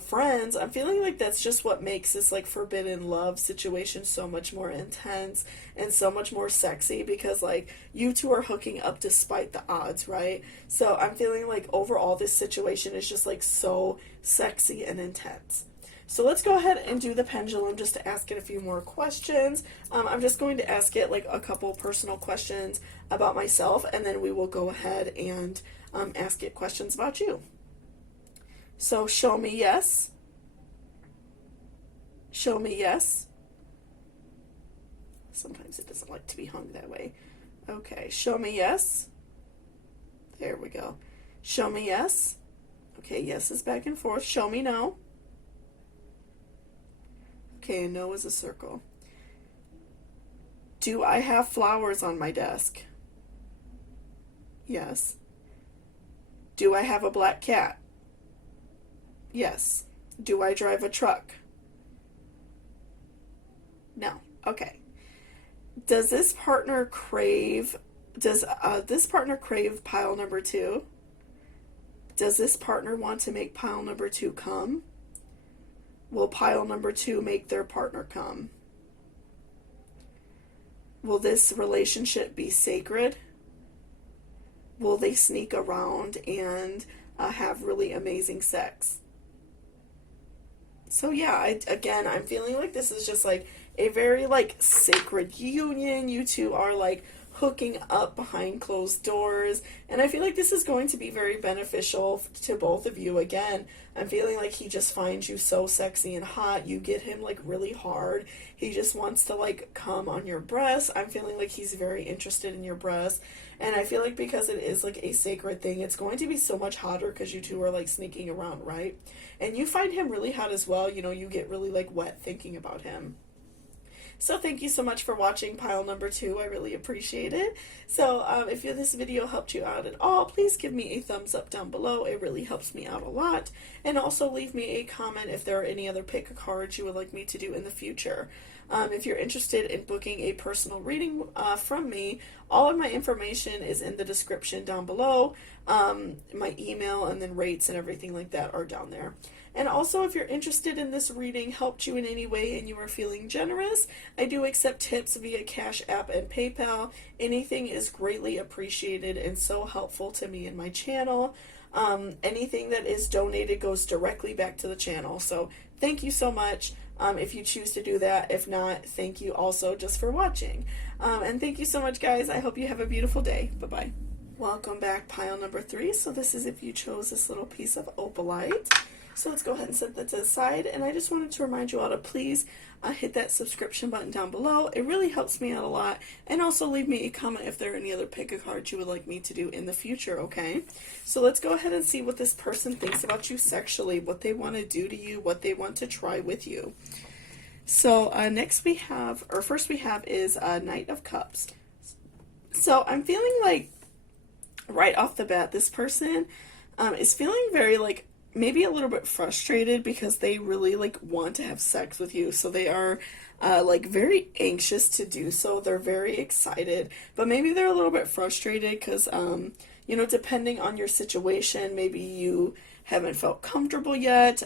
friends, I'm feeling like that's just what makes this like forbidden love situation so much more intense and so much more sexy, because like you two are hooking up despite the odds, right? So I'm feeling like overall this situation is just like so sexy and intense. So let's go ahead and do the pendulum just to ask it a few more questions. I'm just going to ask it like a couple personal questions about myself, and then we will go ahead and ask it questions about you. So show me yes. Show me yes. Sometimes it doesn't like to be hung that way. Okay, show me yes. There we go. Show me yes. Okay, yes is back and forth. Show me no. Okay, and no is a circle. Do I have flowers on my desk? Yes. Do I have a black cat? Yes. Do I drive a truck? No. Okay. Does this partner crave pile number 2? Does this partner want to make pile number 2 come? Will pile number 2 make their partner come? Will this relationship be sacred? Will they sneak around and have really amazing sex? So yeah, I'm feeling like this is just like a very like sacred union. You two are like hooking up behind closed doors, and I feel like this is going to be very beneficial to both of you. Again, I'm feeling like he just finds you so sexy and hot. You get him like really hard. He just wants to like come on your breasts. I'm feeling like he's very interested in your breasts, and I feel like because it is like a sacred thing, it's going to be so much hotter because you two are like sneaking around, right? And you find him really hot as well. You know, you get really like wet thinking about him. So thank you so much for watching pile number 2. I really appreciate it. So if this video helped you out at all, please give me a thumbs up down below. It really helps me out a lot. And also leave me a comment if there are any other pick a cards you would like me to do in the future. If you're interested in booking a personal reading from me, all of my information is in the description down below. My email and then rates and everything like that are down there. And also, if you're interested in this reading helped you in any way and you are feeling generous, I do accept tips via Cash App and PayPal. Anything is greatly appreciated and so helpful to me and my channel. Anything that is donated goes directly back to the channel. So thank you so much if you choose to do that. If not, thank you also just for watching. And thank you so much, guys. I hope you have a beautiful day. Bye-bye. Welcome back, pile number 3. So this is if you chose this little piece of opalite. So let's go ahead and set that to the side. And I just wanted to remind you all to please hit that subscription button down below. It really helps me out a lot. And also leave me a comment if there are any other pick a cards you would like me to do in the future, okay? So let's go ahead and see what this person thinks about you sexually, what they want to do to you, what they want to try with you. So first we have is Knight of Cups. So I'm feeling like right off the bat, this person is feeling very like maybe a little bit frustrated because they really like want to have sex with you. So they are like very anxious to do so. They're very excited, but maybe they're a little bit frustrated because you know, depending on your situation, maybe you haven't felt comfortable yet.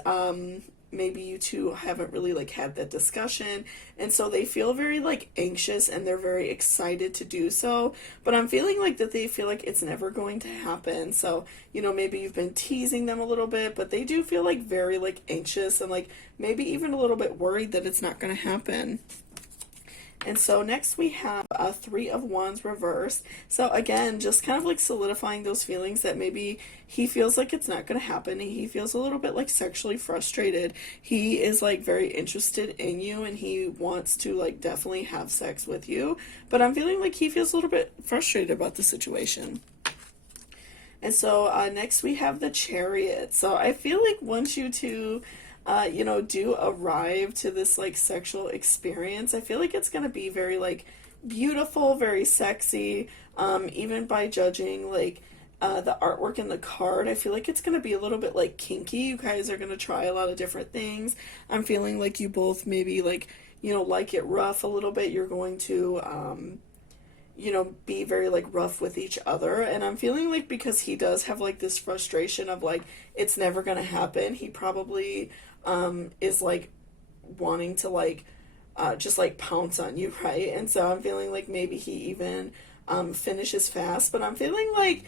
Maybe you two haven't really like had that discussion, and so they feel very like anxious and they're very excited to do so, but I'm feeling like that they feel like it's never going to happen. So, you know, maybe you've been teasing them a little bit, but they do feel like very like anxious and like maybe even a little bit worried that it's not going to happen. And so next we have a Three of Wands reversed. So again, just kind of like solidifying those feelings that maybe he feels like it's not going to happen. He feels a little bit like sexually frustrated. He is like very interested in you and he wants to like definitely have sex with you. But I'm feeling like he feels a little bit frustrated about the situation. And so next we have the Chariot. So I feel like once you two you know, do arrive to this like sexual experience, I feel like it's gonna be very like beautiful, very sexy. Even by judging like the artwork in the card, I feel like it's gonna be a little bit like kinky. You guys are gonna try a lot of different things. I'm feeling like you both maybe like, you know, like it rough a little bit. You're going to you know, be very like rough with each other. And I'm feeling like because he does have like this frustration of like it's never gonna happen, he probably is like wanting to like just like pounce on you, right? And so I'm feeling like maybe he even finishes fast. But I'm feeling like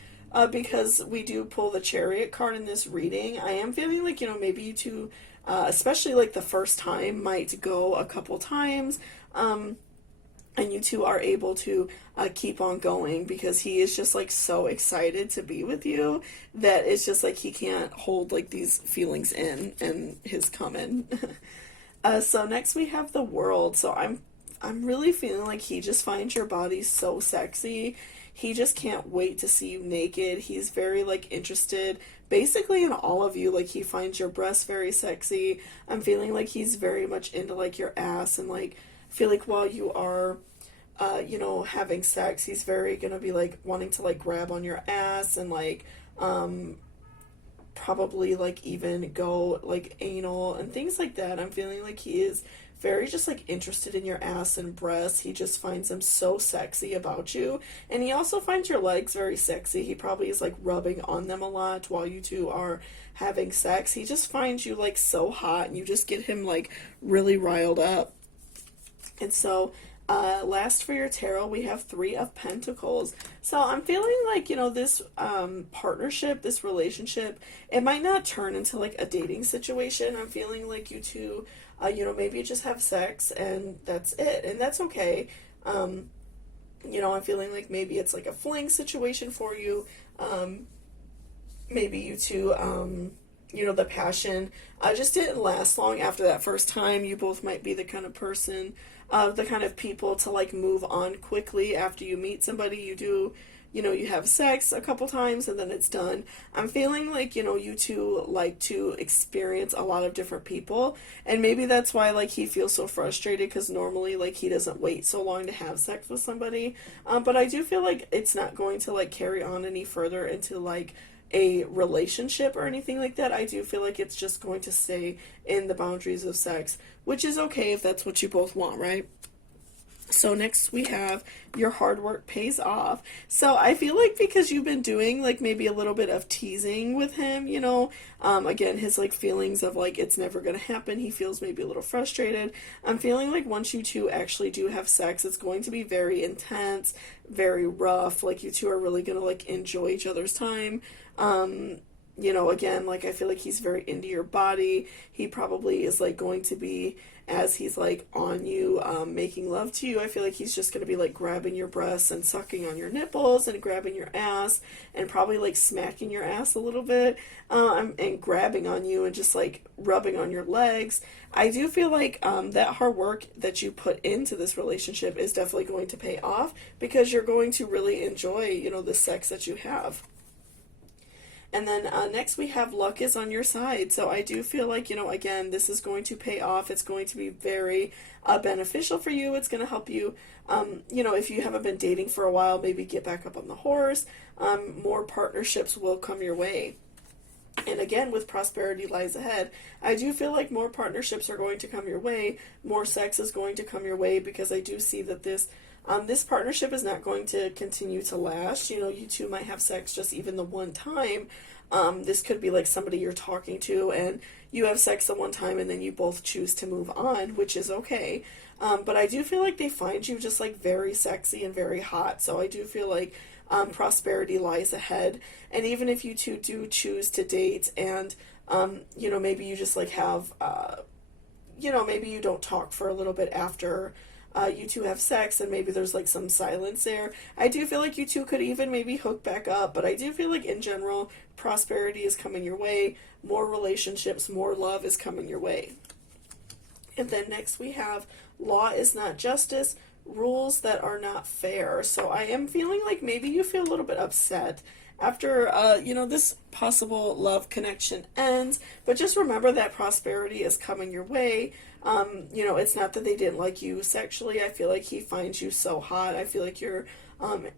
because we do pull the Chariot card in this reading, I am feeling like, you know, maybe you two especially like the first time might go a couple times, and you two are able to keep on going because he is just like so excited to be with you that it's just like he can't hold like these feelings in and his coming. So next we have the World. So I'm really feeling like he just finds your body so sexy. He just can't wait to see you naked. He's very like interested basically in all of you. Like he finds your breasts very sexy. I'm feeling like he's very much into like your ass, and like I feel like while you are you know, having sex, he's very gonna be like wanting to like grab on your ass and like probably like even go like anal and things like that. I'm feeling like he is very just like interested in your ass and breasts. He just finds them so sexy about you, and he also finds your legs very sexy. He probably is like rubbing on them a lot while you two are having sex. He just finds you like so hot and you just get him like really riled up. And so last for your tarot, we have Three of Pentacles. So I'm feeling like, you know, this partnership, this relationship, it might not turn into like a dating situation. I'm feeling like you two, you know, maybe just have sex and that's it. And that's okay. You know, I'm feeling like maybe it's like a fling situation for you. Maybe you two, you know, the passion just didn't last long after that first time. You both might be the kind of person, the kind of people to like move on quickly after you meet somebody. You do, you know, you have sex a couple times and then it's done. I'm feeling like, you know, you two like to experience a lot of different people, and maybe that's why like he feels so frustrated, because normally like he doesn't wait so long to have sex with somebody. But I do feel like it's not going to like carry on any further into like a relationship or anything like that. I do feel like it's just going to stay in the boundaries of sex, which is okay if that's what you both want, right? So next we have your hard work pays off. So I feel like because you've been doing like maybe a little bit of teasing with him, you know, again, his like feelings of like it's never gonna happen, he feels maybe a little frustrated. I'm feeling like once you two actually do have sex, it's going to be very intense, very rough. Like you two are really gonna like enjoy each other's time. You know, again, like I feel like he's very into your body. He probably is like going to be as he's like on you, making love to you. I feel like he's just going to be like grabbing your breasts and sucking on your nipples and grabbing your ass and probably like smacking your ass a little bit, and grabbing on you and just like rubbing on your legs. I do feel like that hard work that you put into this relationship is definitely going to pay off, because you're going to really enjoy, you know, the sex that you have. And then next we have luck is on your side. So I do feel like, you know, again, this is going to pay off. It's going to be very beneficial for you. It's going to help you, you know, if you haven't been dating for a while, maybe get back up on the horse. More partnerships will come your way. And again, with prosperity lies ahead, I do feel like more partnerships are going to come your way. More sex is going to come your way, because I do see that this partnership is not going to continue to last. You know, you two might have sex just even the one time. This could be like somebody you're talking to and you have sex the one time and then you both choose to move on, which is okay. But I do feel like they find you just like very sexy and very hot. So I do feel like prosperity lies ahead. And even if you two do choose to date and, you know, maybe you just like have, you know, maybe you don't talk for a little bit after you two have sex, and maybe there's like some silence there. I do feel like you two could even maybe hook back up, but I do feel like in general, prosperity is coming your way. More relationships, more love is coming your way. And then next we have law is not justice, rules that are not fair. So I am feeling like maybe you feel a little bit upset after, you know, this possible love connection ends, but just remember that prosperity is coming your way. You know, it's not that they didn't like you sexually. I feel like he finds you so hot. I feel like your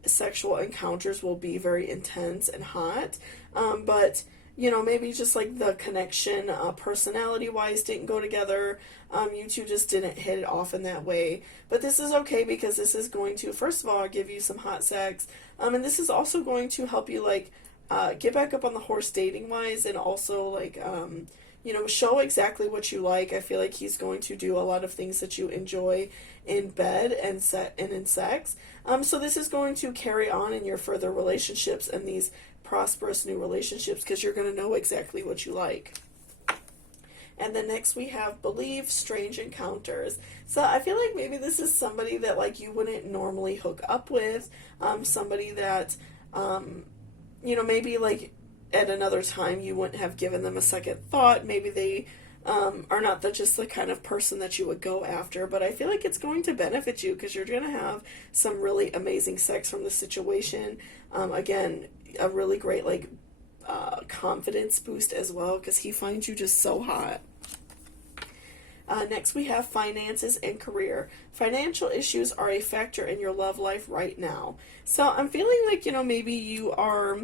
sexual encounters will be very intense and hot. But, you know, maybe just like the connection, personality-wise, didn't go together. You two just didn't hit it off in that way. But this is okay, because this is going to, first of all, give you some hot sex. And this is also going to help you, like, get back up on the horse dating-wise, and also, like, you know, show exactly what you like. I feel like he's going to do a lot of things that you enjoy in bed and in sex. So this is going to carry on in your further relationships and these prosperous new relationships, because you're going to know exactly what you like. And then next we have believe strange encounters. So I feel like maybe this is somebody that like you wouldn't normally hook up with, somebody that, you know, maybe like at another time you wouldn't have given them a second thought. Maybe they are not just the kind of person that you would go after, but I feel like it's going to benefit you, because you're going to have some really amazing sex from the situation. Again, a really great like confidence boost as well, because he finds you just so hot. Next we have finances and career. Financial issues are a factor in your love life right now. So I'm feeling like, you know, maybe you are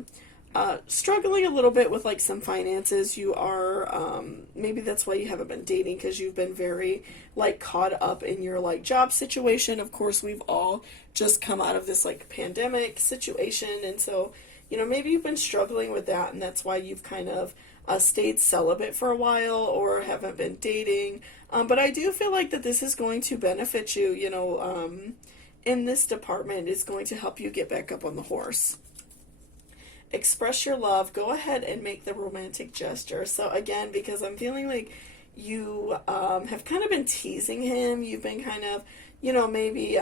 struggling a little bit with like some finances. You are, maybe that's why you haven't been dating, because you've been very like caught up in your like job situation. Of course, we've all just come out of this like pandemic situation, and so, you know, maybe you've been struggling with that, and that's why you've kind of stayed celibate for a while or haven't been dating. But I do feel like that this is going to benefit you, you know, in this department. It's going to help you get back up on the horse. Express your love. Go ahead and make the romantic gesture. So again, because I'm feeling like you have kind of been teasing him. You've been kind of, you know, maybe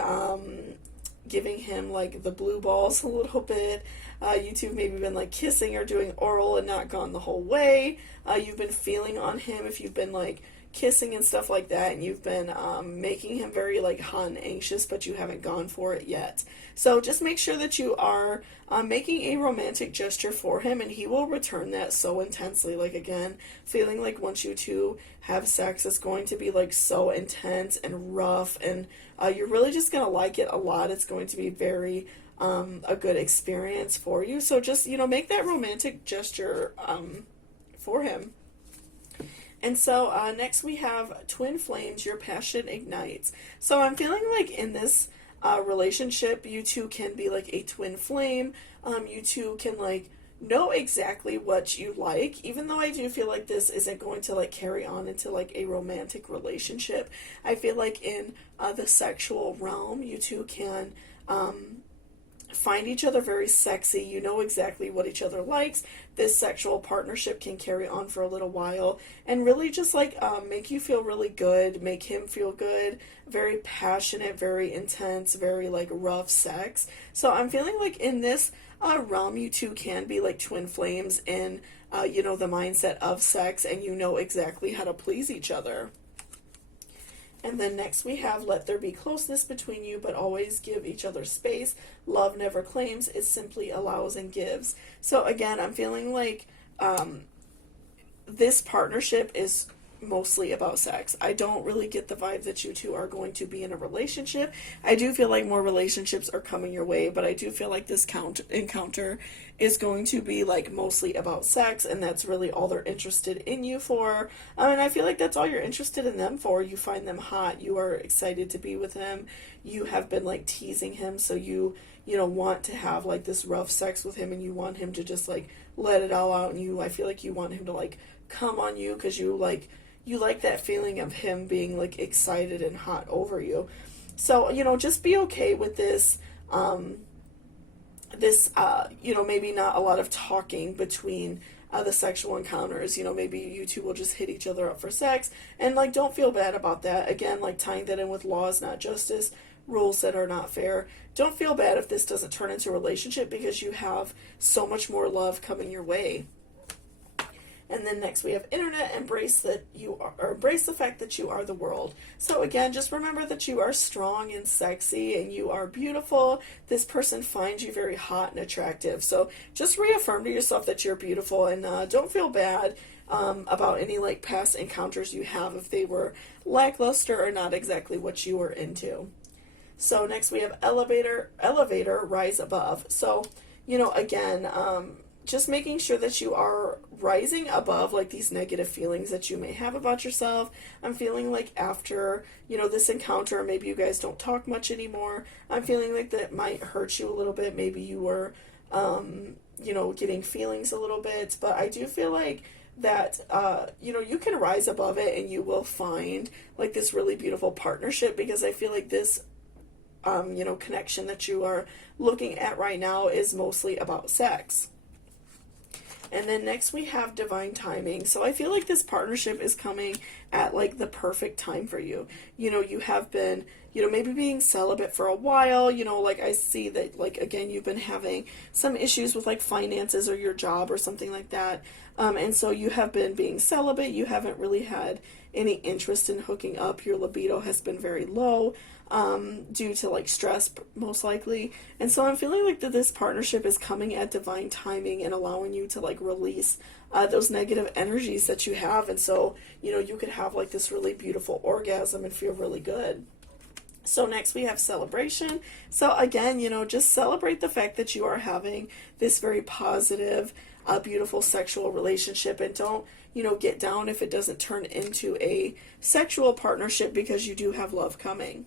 giving him like the blue balls a little bit. You two have maybe been like kissing or doing oral and not gone the whole way. You've been feeling on him if you've been like kissing and stuff like that, and you've been making him very like hot and anxious, but you haven't gone for it yet. So just make sure that you are making a romantic gesture for him, and he will return that so intensely. Like, again, feeling like once you two have sex, it's going to be like so intense and rough, and you're really just going to like it a lot. It's going to be very a good experience for you. So just, you know, make that romantic gesture for him. And so next we have twin flames, your passion ignites. So I'm feeling like in this relationship, you two can be like a twin flame. You two can like know exactly what you like, even though I do feel like this isn't going to like carry on into like a romantic relationship. I feel like in the sexual realm, you two can find each other very sexy. You know exactly what each other likes. This sexual partnership can carry on for a little while and really just like make you feel really good, make him feel good. Very passionate, very intense, very like rough sex. So I'm feeling like in this realm, you two can be like twin flames in, you know, the mindset of sex, and you know exactly how to please each other. And then next we have, let there be closeness between you, but always give each other space. Love never claims, it simply allows and gives. So again, I'm feeling like this partnership is mostly about sex. I don't really get the vibe that you two are going to be in a relationship. I do feel like more relationships are coming your way, but I do feel like this encounter is going to be like mostly about sex, and that's really all they're interested in you for. And I feel like that's all you're interested in them for. You find them hot, you are excited to be with him, you have been like teasing him, so you know, want to have like this rough sex with him, and you want him to just like let it all out, and I feel like you want him to like come on you, because you like that feeling of him being like excited and hot over you. So, you know, just be okay with this, you know, maybe not a lot of talking between the sexual encounters. You know, maybe you two will just hit each other up for sex, and like don't feel bad about that. Again, like tying that in with laws, not justice, rules that are not fair. Don't feel bad if this doesn't turn into a relationship, because you have so much more love coming your way. And then next we have internet, embrace the fact that you are the world. So again, just remember that you are strong and sexy and you are beautiful. This person finds you very hot and attractive. So just reaffirm to yourself that you're beautiful, and don't feel bad about any like past encounters you have if they were lackluster or not exactly what you were into. So next we have elevator, rise above. So, you know, again, just making sure that you are rising above like these negative feelings that you may have about yourself. I'm feeling like after, you know, this encounter, maybe you guys don't talk much anymore. I'm feeling like that might hurt you a little bit. Maybe you were, you know, getting feelings a little bit, but I do feel like that, you know, you can rise above it and you will find like this really beautiful partnership, because I feel like this, you know, connection that you are looking at right now is mostly about sex. And then next we have divine timing. So I feel like this partnership is coming at like the perfect time for you. You know, you have been, you know, maybe being celibate for a while. You know, like I see that, like, again, you've been having some issues with like finances or your job or something like that. And so you have been being celibate. You haven't really had any interest in hooking up. Your libido has been very low, due to like stress most likely. And so I'm feeling like that this partnership is coming at divine timing and allowing you to like release those negative energies that you have. And so, you know, you could have like this really beautiful orgasm and feel really good. So next we have celebration. So again, you know, just celebrate the fact that you are having this very positive, beautiful sexual relationship, and don't, you know, get down if it doesn't turn into a sexual partnership, because you do have love coming.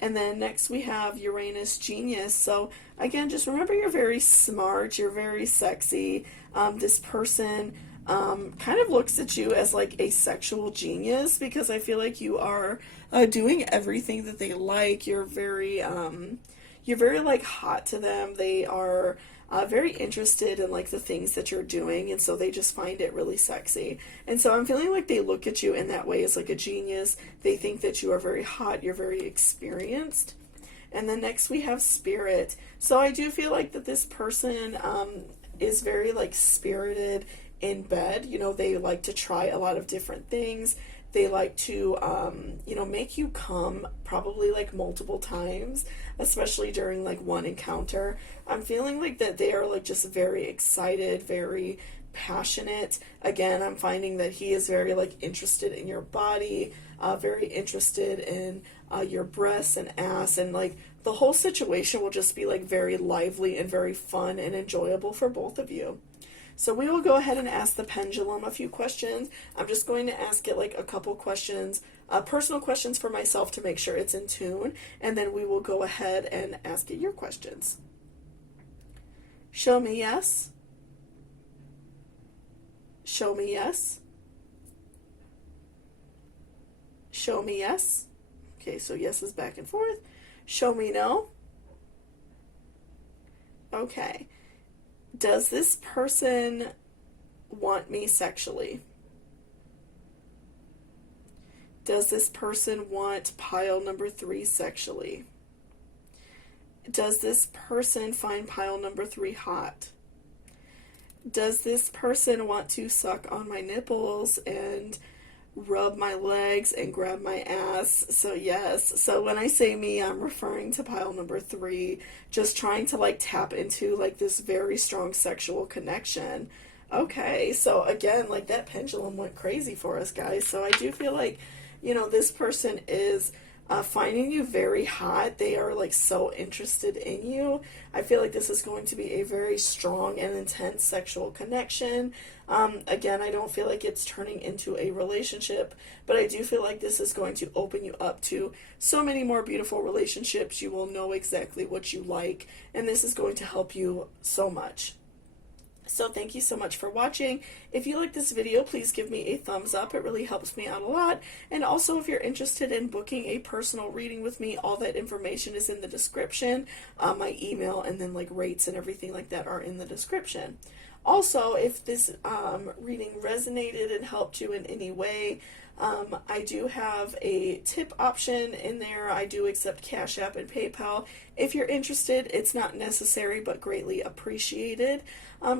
And then next we have Uranus genius. So again, just remember you're very smart, you're very sexy. This person kind of looks at you as like a sexual genius, because I feel like you are doing everything that they like. You're very like hot to them. They are very interested in like the things that you're doing, and so they just find it really sexy. And so I'm feeling like they look at you in that way as like a genius. They think that you are very hot, you're very experienced. And then next we have spirit. So I do feel like that this person is very like spirited in bed. You know, they like to try a lot of different things. They like to, you know, make you come probably like multiple times, especially during like one encounter. I'm feeling like that they are like just very excited, very passionate. Again, I'm finding that he is very like interested in your body, very interested in your breasts and ass, and like the whole situation will just be like very lively and very fun and enjoyable for both of you. So we will go ahead and ask the pendulum a few questions. I'm just going to ask it like a couple questions, personal questions for myself to make sure it's in tune, and then we will go ahead and ask it your questions. Show me yes. Show me yes. Show me yes. Okay, so yes is back and forth. Show me no. Okay. Does this person want me sexually? Does this person want pile number 3 sexually? Does this person find pile number 3 hot? Does this person want to suck on my nipples and rub my legs and grab my ass? So yes. So when I say me, I'm referring to pile number 3, just trying to like tap into like this very strong sexual connection. Okay, so again, like that pendulum went crazy for us, guys. So I do feel like, you know, this person is finding you very hot. They are like so interested in you. I feel like this is going to be a very strong and intense sexual connection. Again, I don't feel like it's turning into a relationship, but I do feel like this is going to open you up to so many more beautiful relationships. You will know exactly what you like, and this is going to help you so much. So thank you so much for watching. If you like this video, please give me a thumbs up. It really helps me out a lot. And also, if you're interested in booking a personal reading with me, all that information is in the description. My email and then like rates and everything like that are in the description. Also, if this reading resonated and helped you in any way, I do have a tip option in there. I do accept Cash App and PayPal. If you're interested, it's not necessary but greatly appreciated.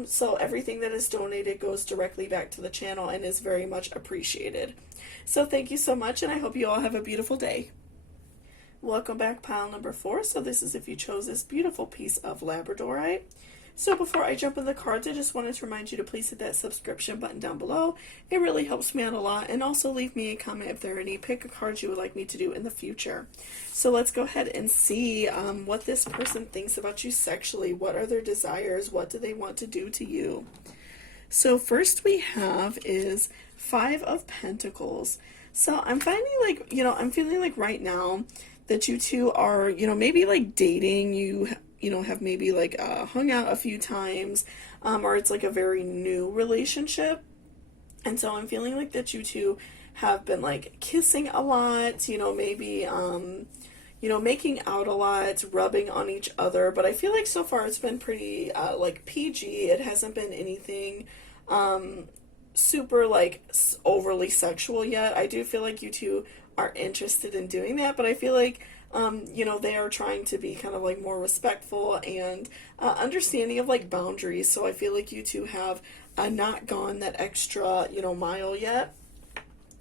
So everything that is donated goes directly back to the channel and is very much appreciated. So thank you so much, and I hope you all have a beautiful day. Welcome back, pile number 4. So this is if you chose this beautiful piece of Labradorite. So before I jump in the cards, I just wanted to remind you to please hit that subscription button down below. It really helps me out a lot. And also leave me a comment if there are any pick a cards you would like me to do in the future. So let's go ahead and see what this person thinks about you sexually. What are their desires? What do they want to do to you? So first we have is 5 of Pentacles. So I'm finding like, you know, I'm feeling like right now that you two are, you know, maybe like dating. You know, have maybe like hung out a few times, or it's like a very new relationship. And so I'm feeling like that you two have been like kissing a lot, you know, maybe, you know, making out a lot, rubbing on each other. But I feel like so far it's been pretty like PG. It hasn't been anything super like overly sexual yet. I do feel like you two are interested in doing that, but I feel like you know, they are trying to be kind of like more respectful and understanding of like boundaries. So I feel like you two have not gone that extra, you know, mile yet.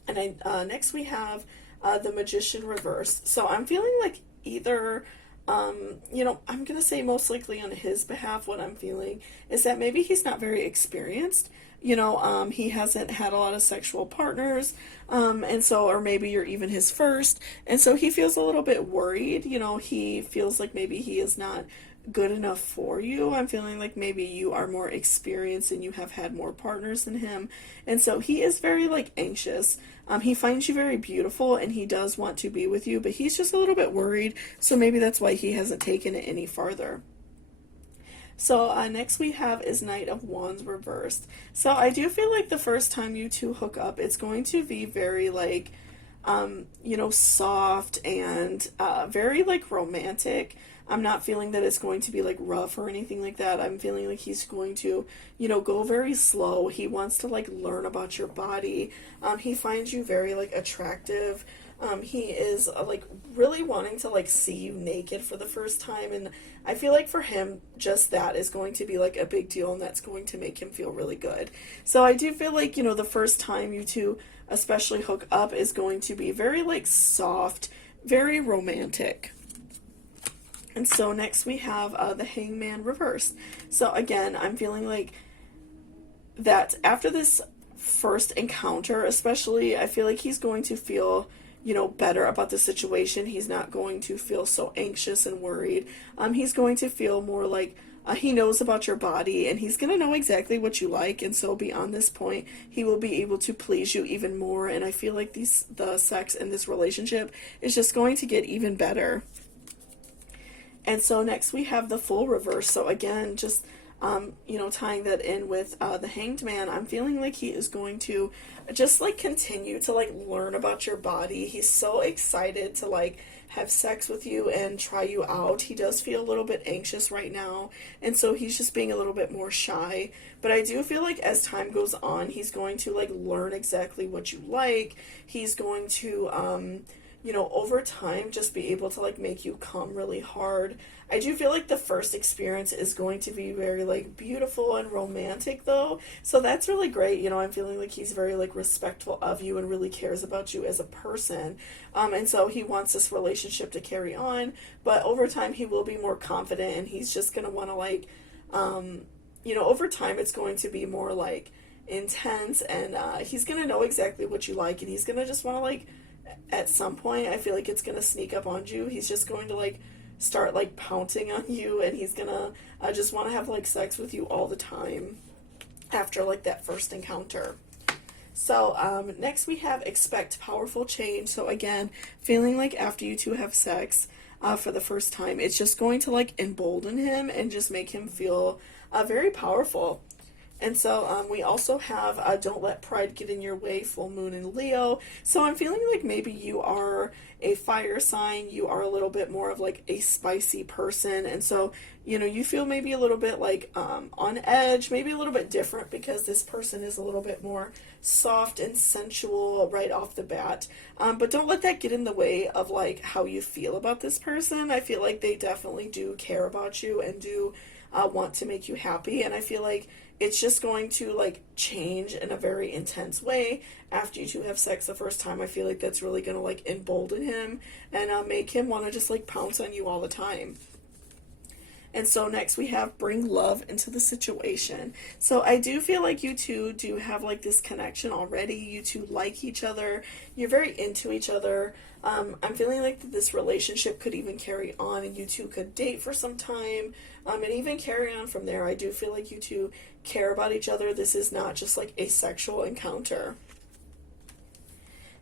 And next we have the Magician reverse. So I'm feeling like either, you know, I'm going to say most likely on his behalf, what I'm feeling is that maybe he's not very experienced. You know, he hasn't had a lot of sexual partners, and so, or maybe you're even his first, and so he feels a little bit worried. You know, he feels like maybe he is not good enough for you. I'm feeling like maybe you are more experienced and you have had more partners than him, and so he is very like anxious. He finds you very beautiful and he does want to be with you, but he's just a little bit worried, so maybe that's why he hasn't taken it any farther. So next we have is Knight of Wands reversed. So I do feel like the first time you two hook up, it's going to be very like, you know, soft and very like romantic. I'm not feeling that it's going to be like rough or anything like that. I'm feeling like he's going to, you know, go very slow. He wants to like learn about your body. He finds you very like attractive. He is like really wanting to like see you naked for the first time, and I feel like for him just that is going to be like a big deal, and that's going to make him feel really good. So I do feel like, you know, the first time you two especially hook up is going to be very like soft, very romantic. And so next we have the Hangman reversed. So again, I'm feeling like that after this first encounter especially, I feel like he's going to feel, you know, better about the situation. He's not going to feel so anxious and worried. He's going to feel more like he knows about your body, and he's going to know exactly what you like, and so beyond this point, he will be able to please you even more, and I feel like the sex in this relationship is just going to get even better. And so next we have the Fool reverse. So again, just you know, tying that in with the Hanged Man, I'm feeling like he is going to just like continue to like learn about your body. He's so excited to like have sex with you and try you out. He does feel a little bit anxious right now, and so he's just being a little bit more shy. But I do feel like as time goes on, he's going to like learn exactly what you like. He's going to you know, over time just be able to like make you come really hard. I do feel like the first experience is going to be very like beautiful and romantic though. So that's really great. You know, I'm feeling like he's very like respectful of you and really cares about you as a person. And so he wants this relationship to carry on, but over time he will be more confident, and he's just going to want to like, you know, over time it's going to be more like intense, and he's going to know exactly what you like, and he's going to just want to like, at some point, I feel like it's going to sneak up on you. He's just going to like start like pouncing on you, and he's going to just want to have like sex with you all the time after like that first encounter. So next we have expect powerful change. So again, feeling like after you two have sex for the first time, it's just going to like embolden him and just make him feel very powerful. And so we also have Don't Let Pride Get in Your Way, full moon in Leo. So I'm feeling like maybe you are a fire sign. You are a little bit more of like a spicy person. And so, you know, you feel maybe a little bit like on edge, maybe a little bit different because this person is a little bit more soft and sensual right off the bat. But don't let that get in the way of like how you feel about this person. I feel like they definitely do care about you and do want to make you happy. And I feel like it's just going to like change in a very intense way after you two have sex the first time. I feel like that's really going to like embolden him and make him want to just like pounce on you all the time. And so next we have bring love into the situation. So I do feel like you two do have like this connection already. You two like each other. You're very into each other. I'm feeling like this relationship could even carry on, and you two could date for some time and even carry on from there. I do feel like you two care about each other. This is not just like a sexual encounter.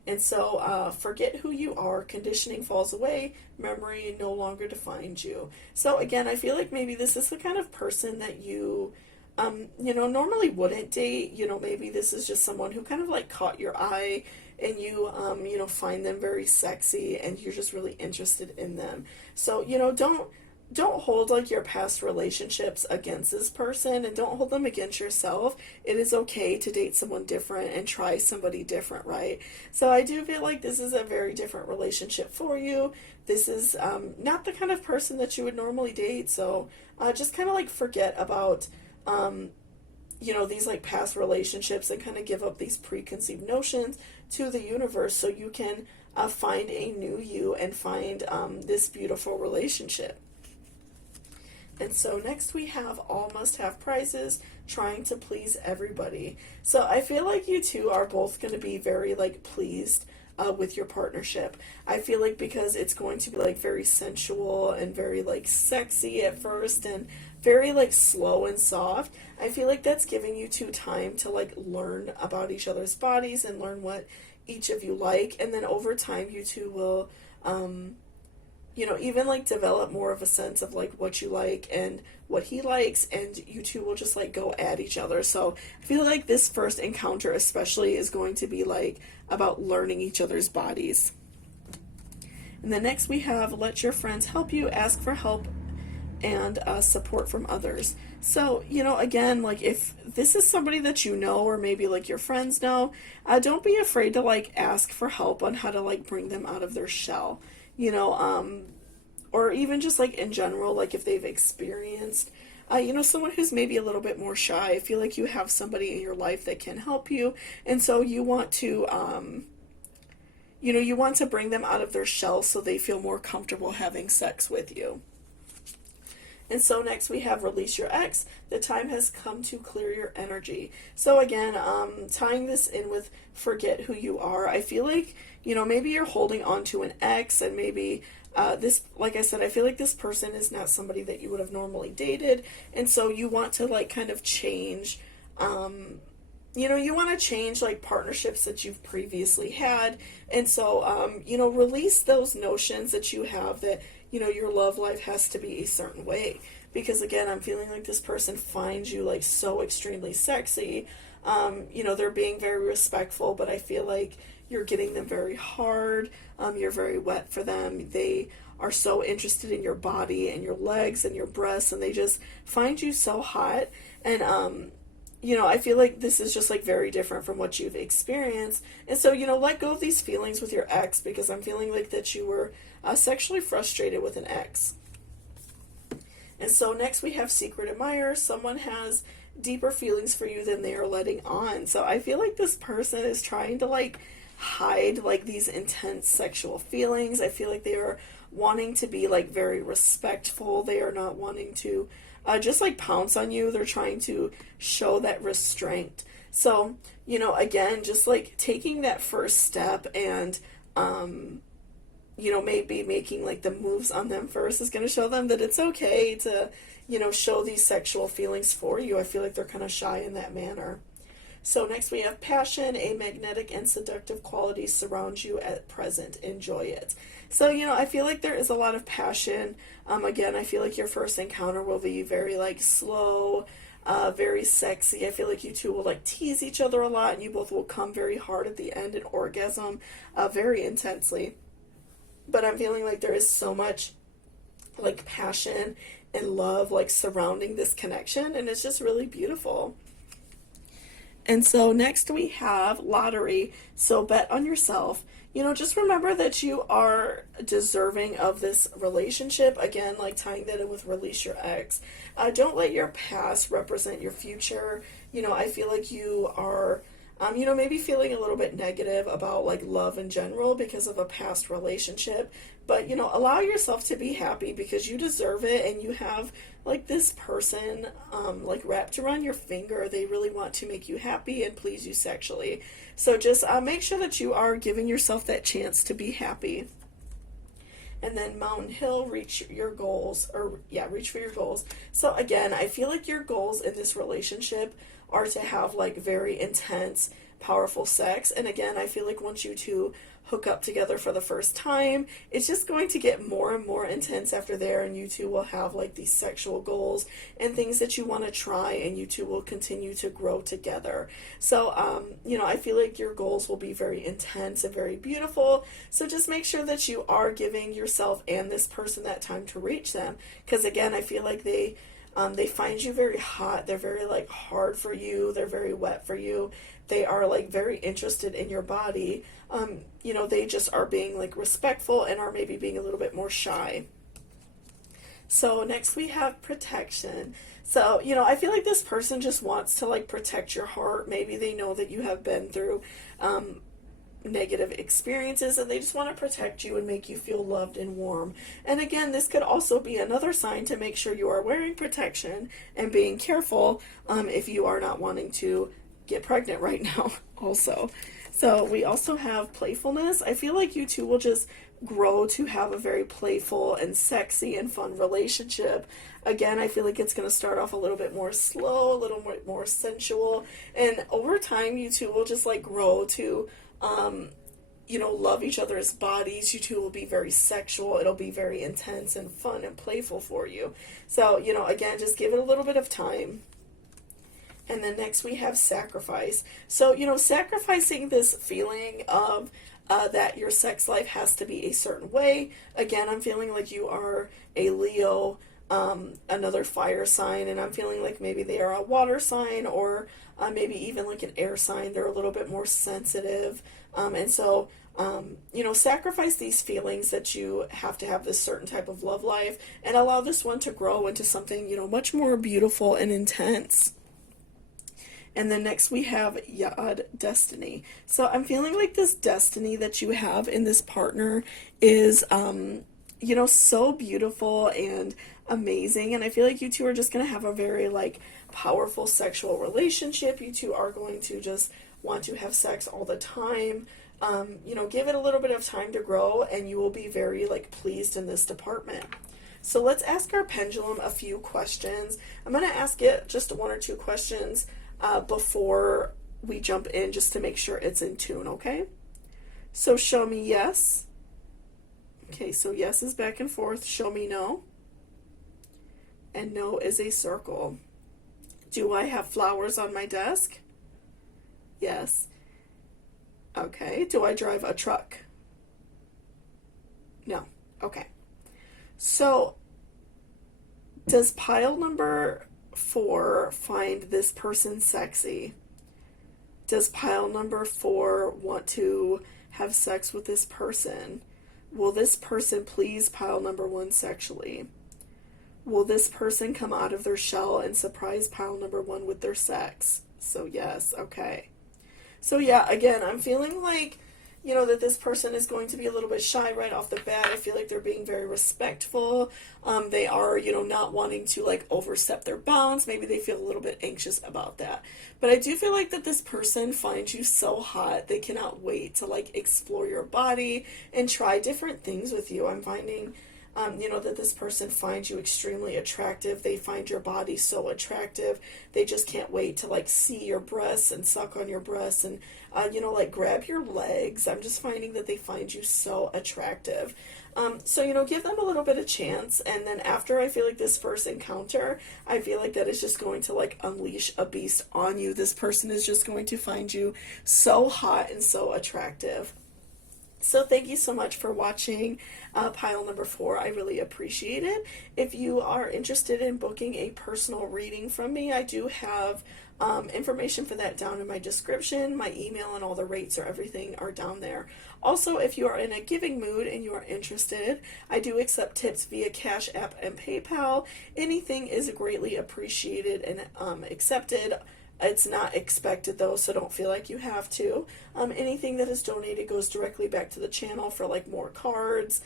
And so forget who you are, conditioning falls away, memory no longer defines you. So again, I feel like maybe this is the kind of person that you, you know, normally wouldn't date. You know, maybe this is just someone who kind of like caught your eye, and you, you know, find them very sexy, and you're just really interested in them. So, you know, don't hold like your past relationships against this person, and don't hold them against yourself. It is okay to date someone different and try somebody different, right? So I do feel like this is a very different relationship for you. This is not the kind of person that you would normally date. So just kind of like forget about, you know, these like past relationships, and kind of give up these preconceived notions to the universe so you can find a new you and find this beautiful relationship. And so next we have all must have prizes, trying to please everybody. So I feel like you two are both going to be very like pleased with your partnership. I feel like because it's going to be like very sensual and very like sexy at first and very like slow and soft, I feel like that's giving you two time to like learn about each other's bodies and learn what each of you like. And then over time you two will you know, even like develop more of a sense of like what you like and what he likes, and you two will just like go at each other. So I feel like this first encounter especially is going to be like about learning each other's bodies. And then next we have let your friends help you, ask for help and support from others. So, you know, again, like if this is somebody that you know, or maybe like your friends know, don't be afraid to like ask for help on how to like bring them out of their shell. You know, or even just like in general, like if they've experienced, you know, someone who's maybe a little bit more shy. I feel like you have somebody in your life that can help you. And so you want to, you know, you want to bring them out of their shell so they feel more comfortable having sex with you. And so next we have release your ex. The time has come to clear your energy. So again, tying this in with forget who you are, I feel like, you know, maybe you're holding on to an ex, and maybe this, like I said, I feel like this person is not somebody that you would have normally dated. And so you want to like kind of change, you know, you want to change like partnerships that you've previously had. And so, you know, release those notions that you have that you know, your love life has to be a certain way. Because again, I'm feeling like this person finds you like so extremely sexy. You know, they're being very respectful, but I feel like you're getting them very hard. You're very wet for them. They are so interested in your body and your legs and your breasts, and they just find you so hot. And you know, I feel like this is just like very different from what you've experienced. And so, you know, let go of these feelings with your ex, because I'm feeling like that you were sexually frustrated with an ex. And so next we have secret admirer. Someone has deeper feelings for you than they are letting on. So I feel like this person is trying to like hide like these intense sexual feelings. I feel like they are wanting to be like very respectful. They are not wanting to just like pounce on you. They're trying to show that restraint. So, you know, again, just like taking that first step and, you know, maybe making like the moves on them first is going to show them that it's okay to, you know, show these sexual feelings for you. I feel like they're kind of shy in that manner. So next we have passion. A magnetic and seductive quality surrounds you at present. Enjoy it. So, you know, I feel like there is a lot of passion. Again, I feel like your first encounter will be very like slow, very sexy. I feel like you two will like tease each other a lot, and you both will come very hard at the end and orgasm very intensely. But I'm feeling like there is so much like passion and love like surrounding this connection, and it's just really beautiful. And so next we have lottery. So bet on yourself. You know, just remember that you are deserving of this relationship. Again, like tying that in with release your ex. Don't let your past represent your future. You know, I feel like you are, you know, maybe feeling a little bit negative about like love in general because of a past relationship. But, you know, allow yourself to be happy because you deserve it, and you have like this person like wrapped around your finger. They really want to make you happy and please you sexually. So just make sure that you are giving yourself that chance to be happy. And then Mountain Hill, reach your goals, or yeah, reach for your goals. So again, I feel like your goals in this relationship are to have like very intense, powerful sex. And again, I feel like once you two hook up together for the first time, it's just going to get more and more intense after there, and you two will have like these sexual goals and things that you want to try, and you two will continue to grow together. So you know, I feel like your goals will be very intense and very beautiful. So just make sure that you are giving yourself and this person that time to reach them, because again, I feel like they find you very hot. They're very like hard for you. They're very wet for you. They are like very interested in your body. You know, they just are being like respectful and are maybe being a little bit more shy. So next we have protection. So, you know, I feel like this person just wants to like protect your heart. Maybe they know that you have been through negative experiences, and they just want to protect you and make you feel loved and warm. And again, this could also be another sign to make sure you are wearing protection and being careful if you are not wanting to get pregnant right now also. So we also have playfulness. I feel like you two will just grow to have a very playful and sexy and fun relationship. Again, I feel like it's going to start off a little bit more slow, a little more sensual, and over time you two will just like grow to you know, love each other's bodies. You two will be very sexual. It'll be very intense and fun and playful for you. So, you know, again, just give it a little bit of time. And then next we have sacrifice. So, you know, sacrificing this feeling of that your sex life has to be a certain way. Again, I'm feeling like you are a Leo, another fire sign, and I'm feeling like maybe they are a water sign, or maybe even like an air sign. They're a little bit more sensitive. And so, you know, sacrifice these feelings that you have to have this certain type of love life, and allow this one to grow into something, you know, much more beautiful and intense. And then next we have Yad, destiny. So I'm feeling like this destiny that you have in this partner is, you know, so beautiful and amazing. And I feel like you two are just going to have a very like powerful sexual relationship. You two are going to just want to have sex all the time. You know, give it a little bit of time to grow, and you will be very like pleased in this department. So let's ask our pendulum a few questions. I'm going to ask it just one or two questions before we jump in, just to make sure it's in tune, okay? So show me yes, Okay, so yes is back and forth. Show me no. And no is a circle. Do I have flowers on my desk? Yes. Okay. Do I drive a truck? No. Okay. So, does pile number 4 find this person sexy? Does pile number 4 want to have sex with this person? Will this person please pile number 1 sexually? Will this person come out of their shell and surprise pile number 1 with their sex? So yes, okay. So yeah, again, I'm feeling like, you know, that this person is going to be a little bit shy right off the bat. I feel like they're being very respectful. They are, you know, not wanting to like overstep their bounds. Maybe they feel a little bit anxious about that. But I do feel like that this person finds you so hot. They cannot wait to like explore your body and try different things with you. I'm finding you know, that this person finds you extremely attractive. They find your body so attractive. They just can't wait to like see your breasts and suck on your breasts and, you know, like grab your legs. I'm just finding that they find you so attractive. So, you know, give them a little bit of chance. And then after I feel like this first encounter, I feel like that is just going to like unleash a beast on you. This person is just going to find you so hot and so attractive. So thank you so much for watching pile number 4. I really appreciate it. If you are interested in booking a personal reading from me, I do have information for that down in my description. My email and all the rates or everything are down there. Also, if you are in a giving mood and you are interested, I do accept tips via Cash App and PayPal. Anything is greatly appreciated and accepted. It's not expected though, so don't feel like you have to. Anything that is donated goes directly back to the channel for like more cards,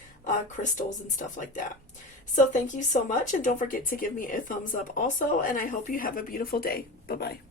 crystals, and stuff like that. So thank you so much, and don't forget to give me a thumbs up also, and I hope you have a beautiful day. Bye-bye.